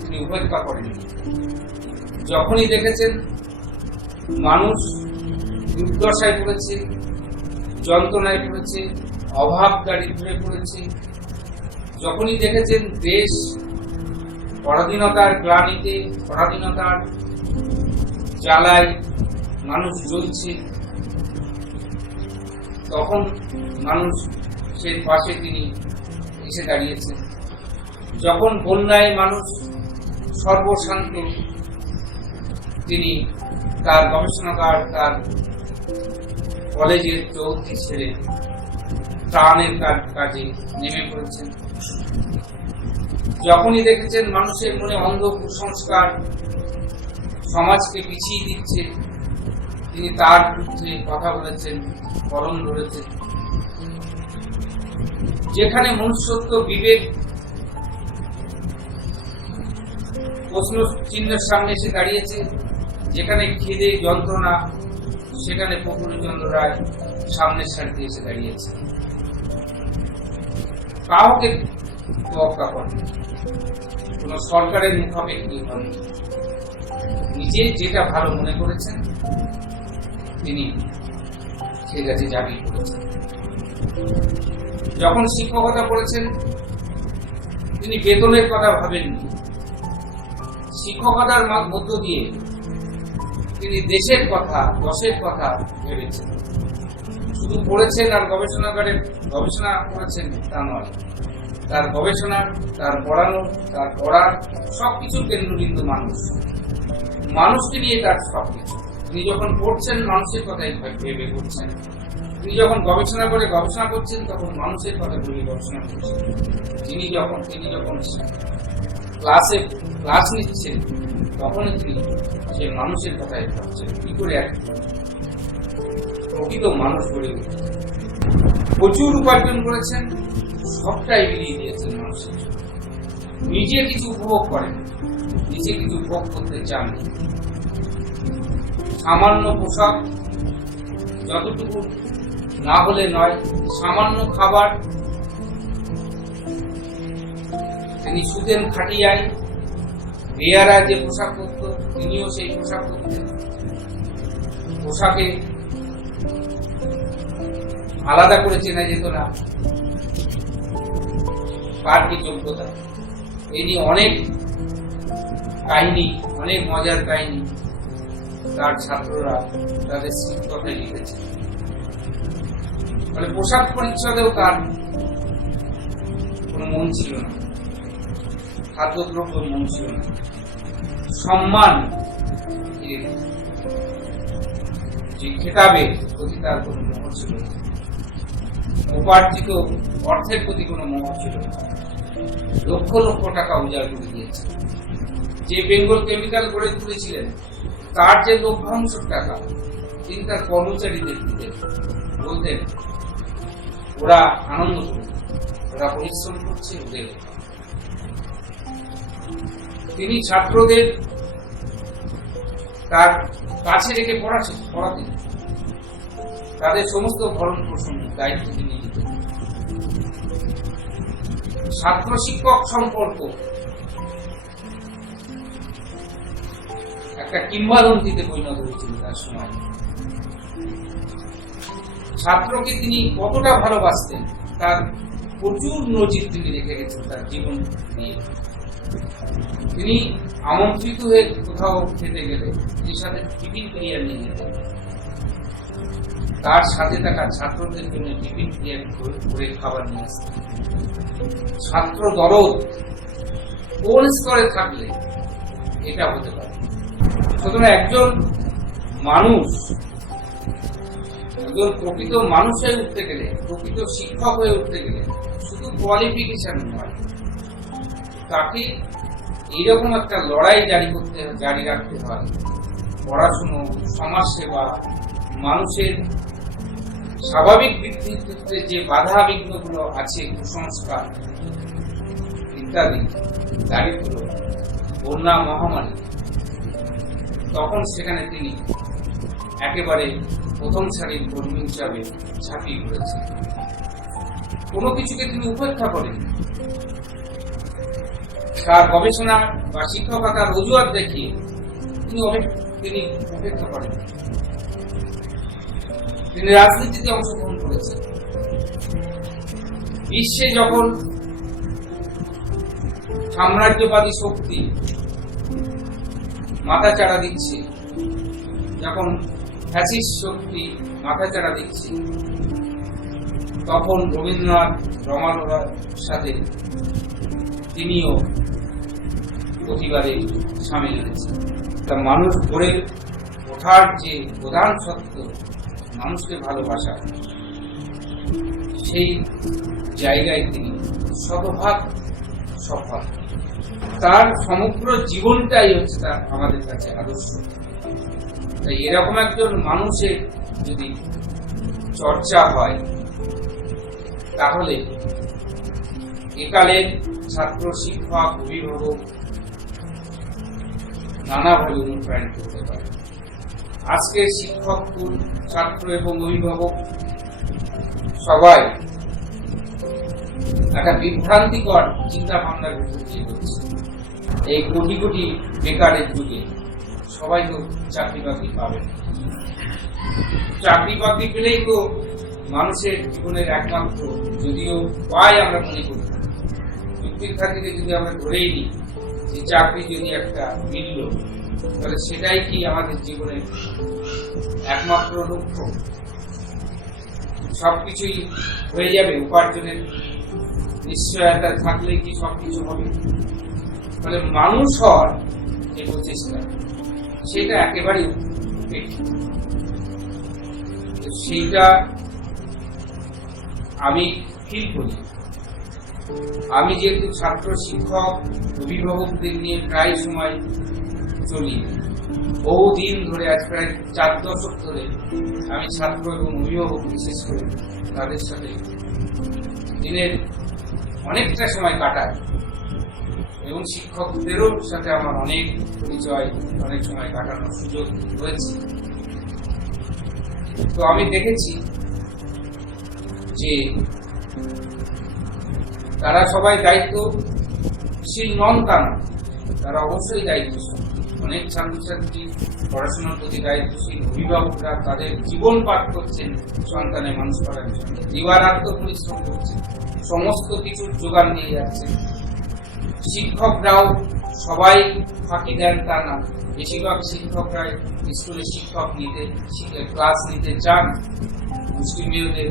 তিনি উপেক্ষা করেননি। যখনই দেখেছেন মানুষ দুর্দশায় পড়েছে, যন্ত্রণায় পড়েছে, অভাব দারিদ্র্যে পড়েছে, যখনই দেখেছেন দেশ পরাধীনতার গ্লানিতে, পরাধীনতার জ্বালায় মানুষ জ্বলছে, তখন মানুষের পাশে তিনি এসে দাঁড়িয়েছেন। যখন বন্যায় মানুষ সর্বশান্ত, তিনি তার গবেষণাগার, তার কলেজের চৌকি ছেড়ে ত্রাণের কাজে নেমে পড়েছেন। যখনই দেখেছেন মানুষের মনে অন্ধ কুসংস্কার সমাজকে পিছিয়ে দিচ্ছে, তিনি তার বিরুদ্ধে কথা বলেছেন, কলম ধরেছেন। যেখানে মনুষ্যত্ব, বিবেক প্রশ্ন চিহ্নের সামনে এসে দাঁড়িয়েছে, যেখানে খিদে যন্ত্রণা, সেখানে প্রফুল্লচন্দ্র রায় সামনের সারিতে এসে দাঁড়িয়েছে। কাউকে তোয়াক্কা করেন, কোন সরকারের মুখাপেক্ষি হন, নিজে যেটা ভালো মনে করেছেন তিনি সে কাজে ঝাঁপিয়ে পড়েছেন। যখন শিক্ষকতা করেছেন তিনি বেতনের কথা ভাবেননি, শিক্ষকতার মধ্য দিয়ে তিনি দেশের কথা, দশের কথা ভেবেছেন। শুধু পড়েছেন আর গবেষণাগারে গবেষণা করেছেন তা নয়, তার গবেষণা, তার পড়ানো, তার পড়ার সবকিছু কেন্দ্রবিন্দু মানুষ, মানুষকে নিয়ে তার সবকিছু। তিনি যখন পড়ছেন মানুষের কথাই ভেবে পড়ছেন, তিনি যখন গবেষণা করে গবেষণা করছেন তখন মানুষের কথা ভেবে গবেষণা করছেন। তিনি যখন ক্লাস নিচ্ছেন তখনই তিনি সে মানুষের কথাই ভাবছেন, কি করে এক প্রকৃত মানুষ গড়ে উঠে। প্রচুর উপার্জন করেছেন, সবটাই বিলিয়ে দিয়েছেন মানুষের জন্য। নিজে কিছু উপভোগ করেন, নিজে কিছু ভোগ করতে চান। সামান্য পোশাক, যতটুকু না হলে নয়, সামান্য খাবার তিনি শুতেন খাটিয়ায়। মেয়েরা যে পোশাক পরত তিনিও সেই পোশাক পরতেন। পোশাকে আলাদা করে চেনা যেত না কার কি যোগ্যতা। এই নিয়ে অনেক কাহিনী, অনেক মজার কাহিনী তার ছাত্ররা তাদের স্মৃতিকথায় লিখেছে। মানে পোশাক পরিচ্ছদেও তার কোনো মন ছিল না, খাদ্যদ্রব্য মন ছিল না, সম্মান যে খেতাবের প্রতি তার কোনো মোহ ছিল না, উপার্জিত অর্থের প্রতি কোনো মোহ ছিল না। লক্ষ লক্ষ টাকা উজাড় করে দিয়েছে। যে বেঙ্গল কেমিক্যাল গড়ে তুলেছিলেন তার যে লভ্যাংশ টাকা তিনি তার কর্মচারীদের দিতেন, বলতেন ওরা আনন্দ করবে, ওরা পরিশ্রম করছে ওদের। তিনি ছাত্রদের তার কাছে রেখে পড়াতেন, তাদের সমস্ত ভরণ পোষণ দায়িত্ব তিনি নিতেন। ছাত্র শিক্ষক সম্পর্ক একটা কিংবদন্তিতে পরিণত হয়েছিল তার সময়। ছাত্রকে তিনি কতটা ভালোবাসতেন তার প্রচুর নজির তিনি রেখে গেছেন তার জীবন নিয়ে। তিনি আমন্ত্রিত হয়ে কোথাও খেতে গেলে এর সাথে টিফিন ক্রিয়া নিয়ে যেতেন, তার সাথে থাকা ছাত্রদের জন্য টিফিন ক্রিয়া করে খাবার নিয়ে আসতেন। ছাত্র দরদ কোন স্তরে থাকলে এটা হতে পারে। সুতরাং একজন মানুষ, একজন প্রকৃত মানুষ হয়ে উঠতে গেলে, প্রকৃত শিক্ষক হয়ে উঠতে গেলে শুধু কোয়ালিফিকেশন নয়, তাকে এইরকম একটা লড়াই জারি রাখতে হয়। পড়াশুনো, সমাজসেবা, মানুষের স্বাভাবিক বৃদ্ধির ক্ষেত্রে যে বাধা বিঘ্নগুলো আছে, কুসংস্কার ইত্যাদি, দারিদ্র, বন্যা, মহামারী, তখন সেখানে তিনি একেবারে প্রথম সারির কর্মী হিসাবে ঝাঁপিয়ে পড়েছেন। কোনো কিছুকে তিনি উপেক্ষা করেন, তার গবেষণা বা শিক্ষকতার অজুহাত দেখিয়ে তিনি উপেক্ষা করেন। তিনি রাজনীতিতে অংশগ্রহণ করেছেন। বিশ্বে যখন সাম্রাজ্যবাদী শক্তি মাথাচাড়া দিচ্ছে, যখন ফ্যাসিস্ট শক্তি মাথাচাড়া দিচ্ছে, তখন রবীন্দ্রনাথ রমালোর সাথে তিনিও প্রতিবাদে সামিল হয়েছেন। তা মানুষ গড়ে ওঠার যে প্রধান সত্য, মানুষকে ভালোবাসা, সেই জায়গায় তিনি শতভাগ সফল। তার সমগ্র জীবনটাই হচ্ছে তার আমাদের কাছে আদর্শ। তাই এরকম একজন মানুষের যদি চর্চা হয়, তাহলে একালের ছাত্র, শিক্ষক, অভিভাবক নানাভাবে অনুপ্রাণিত হতে পারে। আজকের শিক্ষক, ছাত্র এবং অভিভাবক সবাই একটা বিভ্রান্তিকর চিন্তা ভাবনার ভিতর দিয়ে হচ্ছে। এই কোটি কোটি বেকারের যুগে সবাই তো চাকরি বাকরি পাবে। চাকরি বাকরি পেলেই তো মানুষের জীবনের একমাত্র, যদিও পায় আমরা মনে করি, যুক্তির খাতিরে যদি আমরা ধরেই নিই যে চাকরি যদি একটা মূল্য, তাহলে সেটাই কি আমাদের জীবনের একমাত্র লক্ষ্য? সবকিছুই হয়ে যাবে, উপার্জনের নিশ্চয়তা থাকলে কি সবকিছু হবে? তাহলে মানুষ হওয়ার যে প্রচেষ্টা, সেটা একেবারেই উপেক্ষিত। সেইটা আমি ফিল করি। আমি যেহেতু ছাত্র, শিক্ষক, অভিভাবকদের নিয়ে প্রায় সময় চলি, বহুদিন ধরে, আজ প্রায় 4 দশক ধরে আমি ছাত্র এবং অভিভাবক বিশেষ করে তাদের সাথে দিনের অনেকটা সময় কাটাই, এবং শিক্ষকদেরও সাথে আমার অনেক পরিচয়, অনেক সময় কাটানোর সুযোগ হয়েছে। তো আমি দেখেছি যে তারা সবাই দায়িত্বশীল নন, তা না, তারা অবশ্যই দায়িত্বশীল। অনেক ছাত্রছাত্রী পড়াশোনার প্রতি দায়িত্বশীল, অভিভাবকরা তাদের জীবন পাঠ করছেন সন্তানের মানুষ করার জন্য, দিবারাত্র পরিশ্রম করছেন, সমস্ত কিছুর জোগান নিয়ে যাচ্ছেন। শিক্ষকরাও সবাই ফাঁকি দেন তা না, বেশিরভাগ শিক্ষকরাই স্কুলে ক্লাস নিতে চান। মুসলিমদের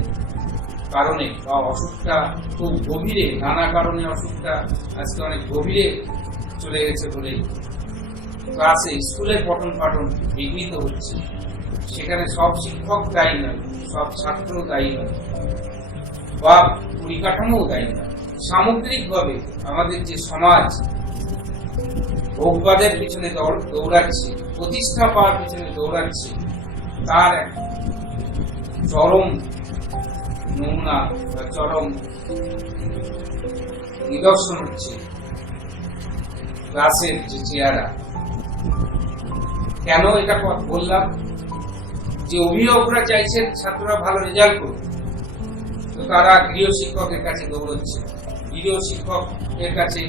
কারণে বা অসুখটা খুব গভীরে, নানা কারণে অসুখটা আজকে অনেক গভীরে চলে গেছে বলে ক্লাসে, স্কুলের পঠন পাঠন বিঘ্নিত হচ্ছে। সেখানে সব শিক্ষক দায়ী নয়, সব ছাত্র দায়ী নয়, বা পরিকাঠামো দায়ী নয়। সামগ্রিকভাবে আমাদের যে সমাজ ভোগবাদের পিছনে দৌড়াচ্ছে, প্রতিষ্ঠা পাওয়ার পিছনে দৌড়াচ্ছে, তার চরম নমুনা বা চরম নিদর্শন হচ্ছে ক্লাসের যে চেহারা। কেন এটা বললাম? যে অভিভাবকরা চাইছেন ছাত্ররা ভালো রেজাল্ট করুক, তো তারা গৃহ শিক্ষকের কাছে দৌড়চ্ছে। গৃহ শিক্ষকের কাছে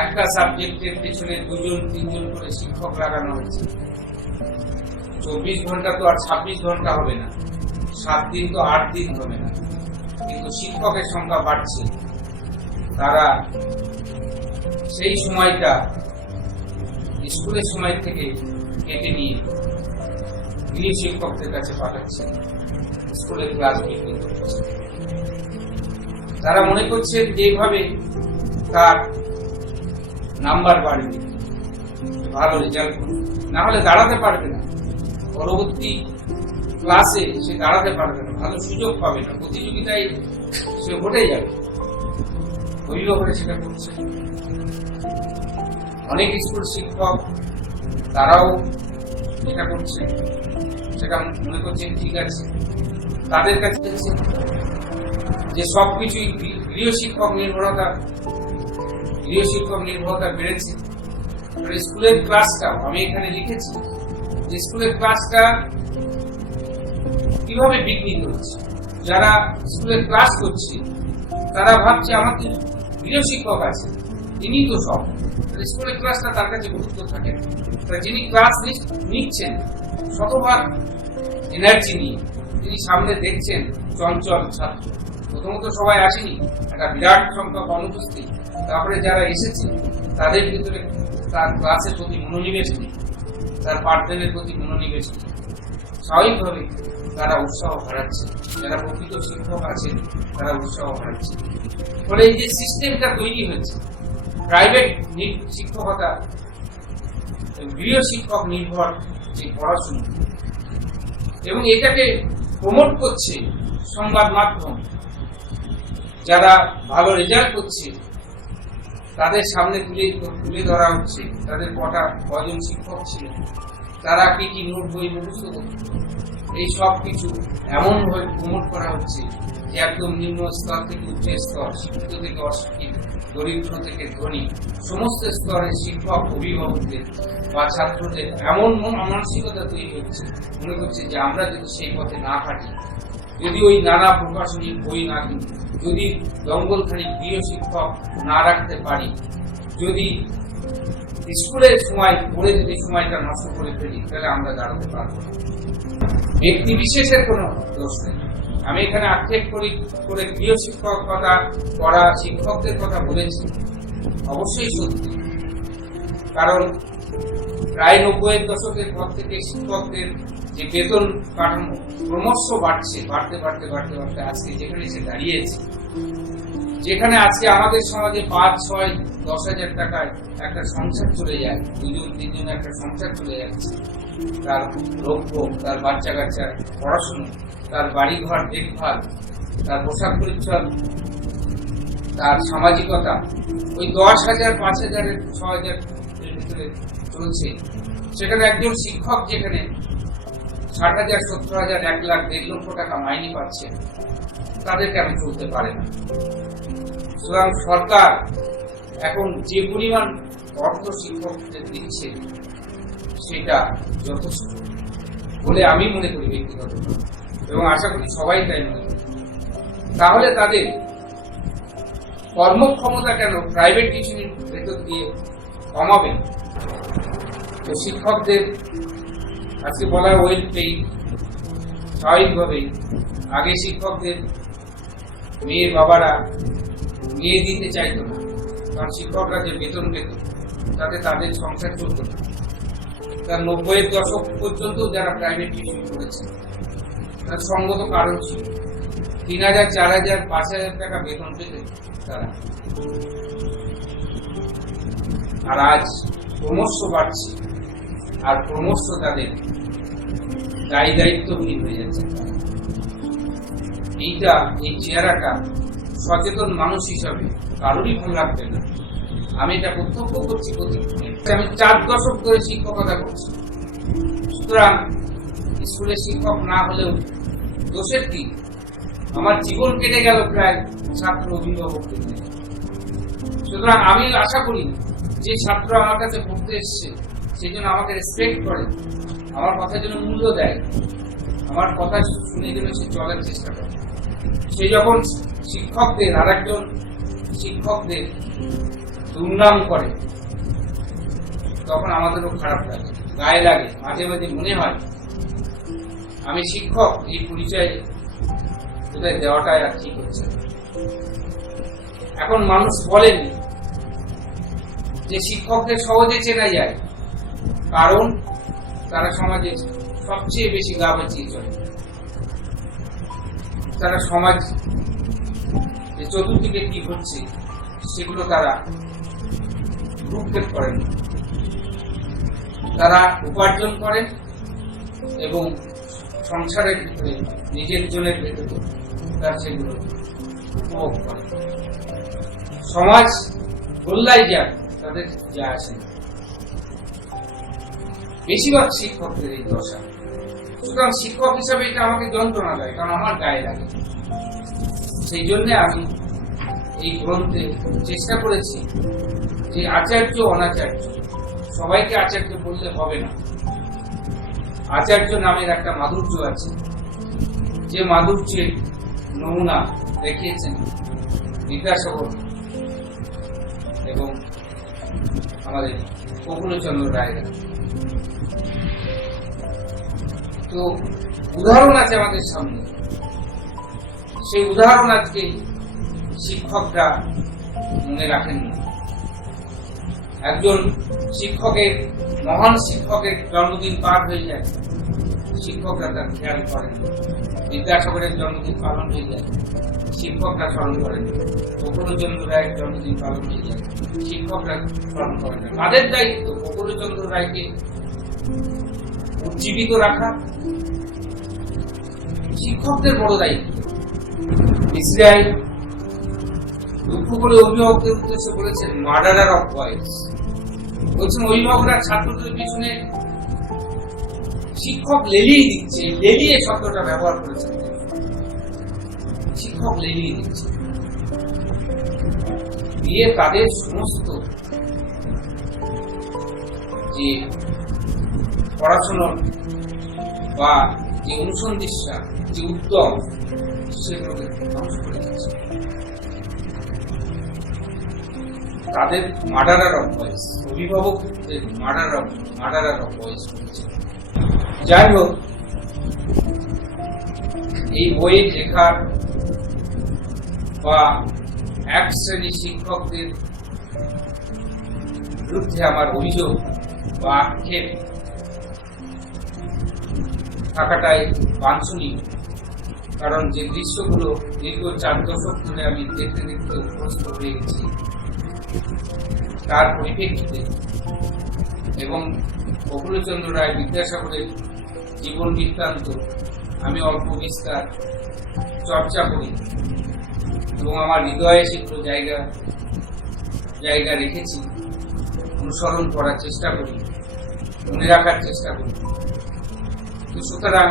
একটা সাবজেক্টের পেছনে 2-3 করে শিক্ষক লাগানো হয়েছে। 24 ঘন্টা তো আর 26 ঘন্টা হবে না, 7 দিন তো 8 দিন হবে না, কিন্তু শিক্ষকের সংখ্যা বাড়ছে। তারা সেই সময়টা স্কুলের সময় থেকে কেটে নিয়ে গৃহ শিক্ষকদের কাছে পাঠাচ্ছে, স্কুলের ক্লাস বিঘ্নিত হচ্ছে। তারা মনে করছে যেভাবে তার নাম্বার বাড়বে, ভালো রেজাল্ট করবে, না হলে দাঁড়াতে পারবে না, পরবর্তী ক্লাসে সে দাঁড়াতে পারবে না, ভালো সুযোগ পাবে না, প্রতিযোগিতায় সে ঘটে যাবে। অভিভাবকরা সেটা করছে। অনেক স্কুল শিক্ষক তারাও এটা করছে, সেটা মনে করছেন ঠিক আছে। তাদের কাছে যে সবকিছুই গৃহ শিক্ষক নির্ভরতা বেড়েছে। স্কুলের ক্লাসটা আমি এখানে লিখেছি যে স্কুলের ক্লাসটা কিভাবে বিঘ্নিত হচ্ছে। যারা স্কুলের ক্লাস করছে তারা ভাবছে আমাদের গৃহ শিক্ষক আছে, তিনি তো সব। স্কুলের ক্লাসটা তার কাছে গুরুত্ব থাকে না। যিনি ক্লাস নিচ্ছেন শতভাগ এনার্জি নিয়ে, তিনি সামনে দেখছেন চঞ্চল ছাত্র। প্রথমত সবাই আসেনি, একটা বিরাট সংখ্যক অনুপস্থিত। তারপরে যারা এসেছে তাদের ভিতরে তার ক্লাসের প্রতি মনোনিবেশ নেই, তার পাঠদানের প্রতি মনোনিবেশ নেই। স্বাভাবিকভাবে তারা উৎসাহ হারাচ্ছে, যারা প্রকৃত শিক্ষক আছেন তারা উৎসাহ হারাচ্ছে। ফলে এই যে সিস্টেমটা তৈরি হয়েছে, প্রাইভেট শিক্ষকতা, গৃহ শিক্ষক নির্ভর যে পড়াশোনা, এবং এটাকে প্রমোট করছে সংবাদ মাধ্যম। যারা ভালো রেজাল্ট করছে তাদের সামনে তুলে ধরা হচ্ছে তাদের কজন শিক্ষক ছিল, তারা কি নোট বই মুখস্থ করত। এই সব কিছু এমন ভাবে প্রমোট করা হচ্ছে যে একদম নিম্ন স্তর থেকে উচ্চ স্তর, শিক্ষিত থেকে অশিক্ষিত, দরিদ্র থেকে ধনী, সমস্ত স্তরের শিক্ষক, অভিভাবকদের বা ছাত্রদের এমন মানসিকতা তৈরি হচ্ছে, মনে করছে যে আমরা যদি সেই পথে না হাঁটি, যদি ওই নানা প্রকাশনীর বই না কিনি, যদি জঙ্গলখানি গৃহ শিক্ষক না রাখতে পারি, যদি স্কুলের সময় পড়ে যদি সময়টা নষ্ট করে ফেলি, তাহলে আমরা দাঁড়াতে পারবো না। ব্যক্তি বিশেষের কোনো দোষ নেই। আমি এখানে আক্ষেপ করে গৃহ শিক্ষকতা করা শিক্ষকদের কথা বলেছি, অবশ্যই সত্যি। কারণ প্রায় 90-এর দশকের পর থেকে শিক্ষকদের যে বেতন কাঠামো ক্রমশ বাড়তে আজকে যেখানে এসে দাঁড়িয়েছে, যেখানে আজকে আমাদের সমাজে 5, 6, 10 হাজার টাকায় একটা সংসার চলে যায়, 2-3 একটা সংসার চলে যাচ্ছে। তার লক্ষ্য, তার বাচ্চা কাচ্চার পড়াশোনা, তার বাড়ি ঘর দেখভাল, তার পোশাক পরিচ্ছদ, তার সামাজিকতা, ওই 10,000, 5,000, 6,000 এর ভিতরে চলছে। সেখানে একজন শিক্ষক যেখানে 60,000, 70,000, 1 লাখ, 1.5 লক্ষ টাকা মাইনে পাচ্ছে, তাদের কেন চলতে পারে না? সুতরাং সরকার এখন যে পরিমাণ অর্থ শিক্ষকদের দিচ্ছে সেটা যথেষ্ট বলে আমি মনে করি ব্যক্তিগত, এবং আশা করি সবাই তাই মনে করি। তাহলে তাদের কর্মক্ষমতা কেন প্রাইভেট টিউশনের ভেতর দিয়ে কমাবে? তো শিক্ষকদের আজকে বলা ওয়েল পেইড, স্বাভাবিকভাবেই আগে শিক্ষকদের মেয়ের বাবারা মেয়ে দিতে চাইতো না, কারণ শিক্ষকরা যে বেতন পেত তাতে তাদের সংসার চলত না। তার 90-এর দশক পর্যন্ত যারা প্রাইভেট টিউশন করেছে তার সঙ্গত কারণ ছিল। 3,000, 4,000, 5,000 টাকা বেতন পেতে তারা। আর আজ ক্রমশ বাড়ছে, আর ক্রমশ তাদের দায়িত্বহীন হয়ে যাচ্ছে। এই চেহারাটা সচেতন মানুষ হিসাবে কারোরই ভালো লাগবে না। আমি এটা প্রত্যক্ষ করছি, আমি 4 দশক ধরে শিক্ষকতা করছি। সুতরাং স্কুলের শিক্ষক না হলেও দোষের কি? আমার জীবন কেটে গেল প্রায় ছাত্র অভিভাবকদের নিয়ে। সুতরাং আমি আশা করি যে ছাত্র আমার কাছে পড়তে এসছে সেই জন্য আমাকে রেসপেক্ট করে, আমার কথা যেন মূল্য দেয়, আমার কথা শুনে যেন সে চলার চেষ্টা করে। সে যখন শিক্ষকদের আরেকজন শিক্ষকদের দুর্নাম করে তখন আমাদেরও খারাপ লাগে, গায়ে লাগে, মাঝে মাঝে মনে হয় আমি শিক্ষক এই পরিচয় বোধহয় দেওয়াটাই আর ঠিক হচ্ছে। এখন মানুষ বলেন যে শিক্ষকদের সহজে চেনা যায়, কারণ তারা সমাজে সবচেয়ে বেশি গা বাঁচিয়ে চলে। তারা সমাজ যে চতুর্দিকে কি হচ্ছে সেগুলো তারা ভ্রুক্ষেপ করেন, তারা উপার্জন করেন এবং সংসারের ভিতরে নিজের জনের ভেতরে তারা সেগুলো উপভোগ করে। সমাজ গোল্লাই যাক, তাদের যা আসে না। বেশিরভাগ শিক্ষকদের এই দশা। সুতরাং শিক্ষক হিসাবে এটা আমাকে যন্ত্রণা দেয়, কারণ আমার গায়ে লাগে। সেই জন্য আমি এই গ্রন্থে চেষ্টা করেছি যে আচার্য অনাচার্য সবাইকে আচার্য বলতে হবে না। আচার্য নামের একটা মাধুর্য আছে, যে মাধুর্যের নমুনা দেখিয়েছেন বিদ্যাসাগর এবং আমাদের প্রফুল্লচন্দ্র রায়রা। তো উদাহরণ আছে আমাদের সামনে, সেই উদাহরণ আজকে শিক্ষকরা মনে রাখেন না। একজন শিক্ষকের, মহান শিক্ষকের জন্মদিন পার হয়ে যায়, শিক্ষকরা তার খেয়াল করেন। বিদ্যাসাগরের জন্মদিন পালন হয়ে যায়, শিক্ষকরা স্মরণ করেন। প্রফুল্লচন্দ্র রায়ের জন্মদিন পালন হয়ে যায়, শিক্ষকরা স্মরণ করেন না। তাদের দায়িত্ব প্রফুল্লচন্দ্র রায়কে উজ্জীবিত রাখা, শিক্ষকদের বড় দায়িত্ব। ইসরায়েল দুঃখ করে অভিভাবকদের উদ্দেশ্যে বলেছেন মার্ডারার অফ বয়েজ। বলছেন অভিভাবকরা ছাত্রদের পিছনে শিক্ষক লেলিয়ে দিচ্ছে, লেলিয়ে শব্দটা ব্যবহার করেছেন। শিক্ষক লেলিয়ে দিচ্ছে দিয়ে তাদের সমস্ত যে পড়াশোনার বা যে অনুসন্ধিৎসা, যে উদ্যম, সেগুলোকে ধ্বংস করে দিচ্ছে। তাদের মার্ডারার অফ ভয়েস, অভিভাবকদের মার্ডারার অফ ভয়েস করেছে। যাই হোক, এই বইয়ের লেখার বা এক শ্রেণীর শিক্ষকদের বিরুদ্ধে আমার অভিযোগ বা আক্ষেপ থাকাটাই বাঞ্ছনীয়, কারণ যে দৃশ্যগুলো দীর্ঘ 4 দশক ধরে আমি দেখতে দেখতে অভ্যস্ত হয়ে গেছি, তার পরিপ্রেক্ষিতে এবং প্রফুল্লচন্দ্র রায় বিদ্যাসাগরের জীবন বৃত্তান্ত আমি অল্প বিস্তার চর্চা করি এবং আমার হৃদয়ে সেগুলো জায়গা রেখেছি, অনুসরণ করার চেষ্টা করি, মনে রাখার চেষ্টা করি। সুতরাং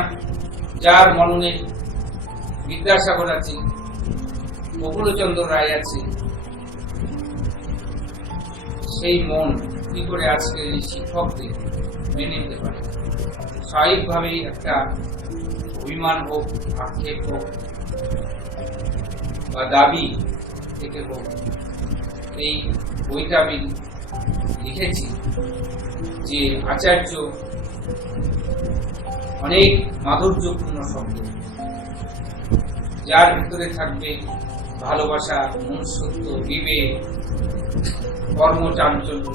যার মননে বিদ্যাসাগর আছে, প্রফুল্লচন্দ্র রায় আছে, সেই মন কি করে আজকে এই শিক্ষকদের মেনে নিতে পারে? স্বাভাবিকভাবেই একটা অভিমান হোক, আক্ষেপ হোক বা দাবি থেকে হোক, এই বইটা আমি লিখেছি যে আচার্য অনেক মাধুর্যপূর্ণ শব্দ, যার ভিতরে থাকবে ভালোবাসা, মনুষ্যত্ব, বিবেক, কর্মচাঞ্চল্য,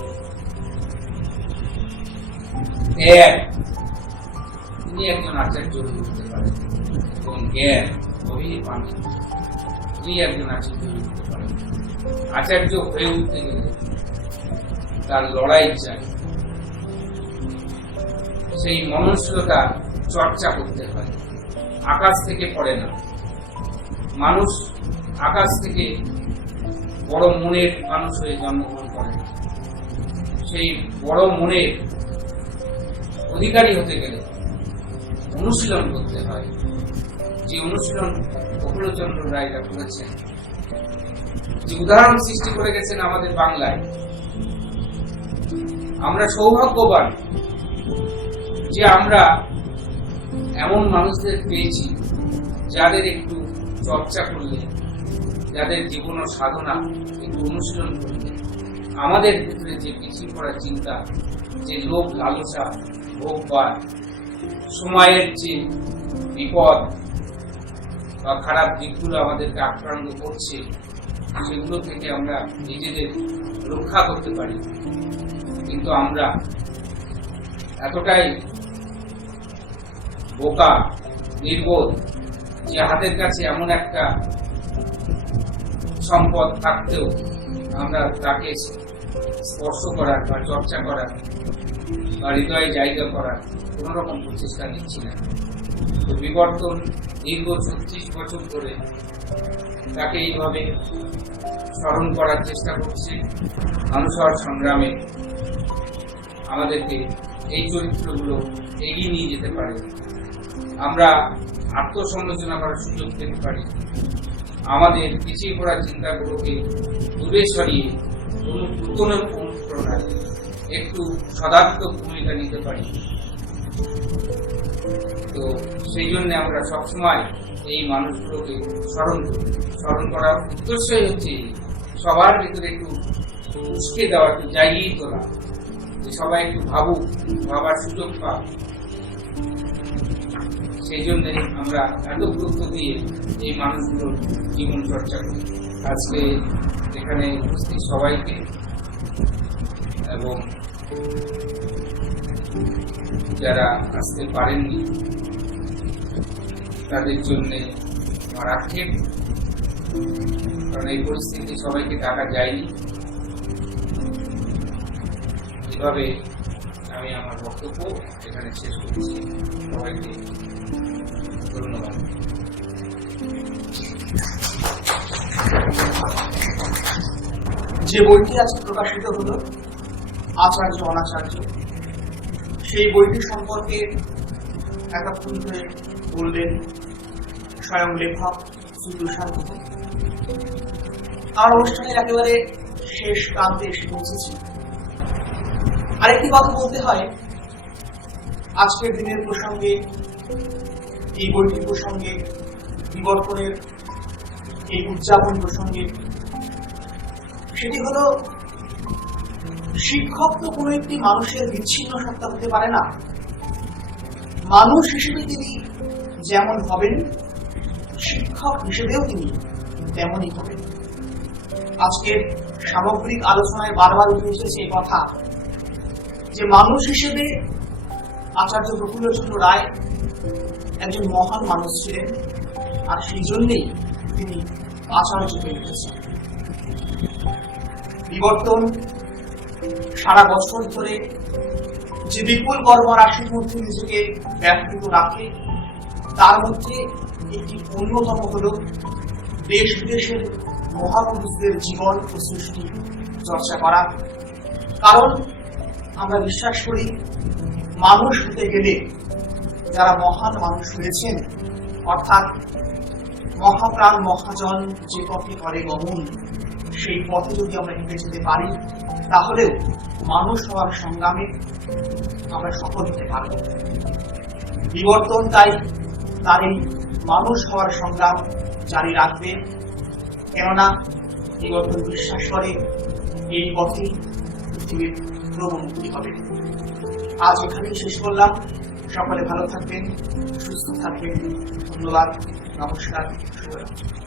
ত্যাগ। তিনি একজন আচার্য হয়ে উঠতে পারেন এবং জ্ঞান, অভিমান, তিনি একজন আচার্য হয়ে উঠতে পারেন। আচার্য হয়ে উঠতে গেলে তার লড়াই চাই, সেই মননশীলতা চর্চা করতে হয়। আকাশ থেকে পড়ে না, মানুষ আকাশ থেকে বড় মনের মানুষ হয়ে জন্মগ্রহণ করে। সেই বড় মনের অধিকারী হতে গেলে অনুশীলন করতে হয়, যে অনুশীলন প্রফুল্লচন্দ্র রায়রা করেছেন, যে উদাহরণ সৃষ্টি করে গেছেন আমাদের বাংলায়। আমরা সৌভাগ্যবান যে আমরা এমন মানুষদের পেয়েছি যাদের একটু চর্চা করলে, যাদের জীবন ও সাধনা একটু অনুশীলন করলে আমাদের ভিতরে যে পিছিয়ে পড়া চিন্তা, যে লোভ লালসা, ভোগবাদ, সময়ের যে বিপদ বা খারাপ দিকগুলো আমাদেরকে আক্রান্ত করছে, সেগুলো থেকে আমরা নিজেদের রক্ষা করতে পারি। কিন্তু আমরা এতটাই বোকা, নির্বোধ যে হাতের কাছে এমন একটা সম্পদ থাকতেও আমরা তাকে স্পর্শ করার বা চর্চা করার বা হৃদয়ে জায়গা করার কোন রকম প্রচেষ্টা নিচ্ছি না। তো বিবর্তন দীর্ঘ 36 বছর ধরে তাকে এইভাবে স্মরণ করার চেষ্টা করছে। মানুষ হওয়ার সংগ্রামে আমাদেরকে এই চরিত্রগুলো এগিয়ে নিয়ে যেতে পারে, আমরা আত্মসমালোচনা করার সুযোগ পেতে পারি, আমাদের পিছিয়ে পড়ার চিন্তাগুলোকে দূরে সরিয়ে নতুন অনুপ্রেরণায় একটু সদাত্মক ভূমিকা নিতে পারি। তো সেই জন্য আমরা সবসময় এই মানুষগুলোকে স্মরণ করার উদ্দেশ্যই হচ্ছে সবার ভিতরে একটু উস্কে দেওয়া, একটু জাগিয়ে তোলা, যে সবাই একটু ভাবুক, ভাবার সুযোগ পাক। সেই জন্য আমরা এত গুরুত্ব দিয়ে এই মানুষগুলোর জীবন চর্চা করি। আজকে এখানে উপস্থিত সবাইকে এবং যারা আসতে পারেননি তাদের জন্য আমার আক্ষেপ, কারণ এই পরিস্থিতি সবাইকে ডাকা যায়নি। এভাবে আমি আমার বক্তব্য এখানে শেষ করছি। সবাইকে ধন্যবাদ। যে বইটি আজকে প্রকাশিত হলো আচার্য অনাচার্য, সেই বইটি সম্পর্কে এতক্ষণ ধরে বললেন স্বয়ং লেখক শ্রী তুষার গুহ। আমার অনুষ্ঠানের একেবারে শেষ প্রান্তে এসে পৌঁছেছি। আরেকটি কথা বলতে হয়, আজকের দিনের প্রসঙ্গে, এই বইটির প্রসঙ্গে, বিবর্তনের এই উদযাপন প্রসঙ্গে, সেটি হলো শিক্ষক তো কোনো একটি মানুষের বিচ্ছিন্ন সত্তা হতে পারে না। মানুষ হিসেবে তিনি যেমন হবেন, শিক্ষক হিসেবেও তিনি তেমনই হবেন। আজকের সামগ্রিক আলোচনায় বারবার উঠে এসেছে এই কথা যে মানুষ হিসেবে আচার্য প্রফুল্লচন্দ্র রায় একজন মহান মানুষ ছিলেন, আর সেই জন্যেই তিনি আচার্য হয়ে উঠেছেন। বিবর্তন সারা বছর ধরে যে বিপুল কর্মরাশির মধ্যে নিজেকে ব্যাপৃত রাখে, তার মধ্যে একটি অন্যতম হল দেশ বিদেশের মহাপুরুষদের জীবন ও সৃষ্টি চর্চা করা। কারণ আমরা বিশ্বাস করি, মানুষ হতে গেলে যারা মহান মানুষ হয়েছেন, অর্থাৎ মহাপ্রাণ মহাজন যে পথে করে গমন, সেই পথে যদি আমরা হেঁটে যেতে পারি, তাহলেও মানুষ হওয়ার সংগ্রামে আমরা সফল হতে পারব। বিবর্তন তাই তার এই মানুষ হওয়ার সংগ্রাম জারি রাখবে, কেননা বিবর্তন বিশ্বাস করে এই পথেই পৃথিবীর প্রবণমুক্তি হবে। আজ এখানেই শেষ করলাম। সকলে ভালো থাকবেন, সুস্থ থাকবেন। ধন্যবাদ, নমস্কার, শুভরাত্রি।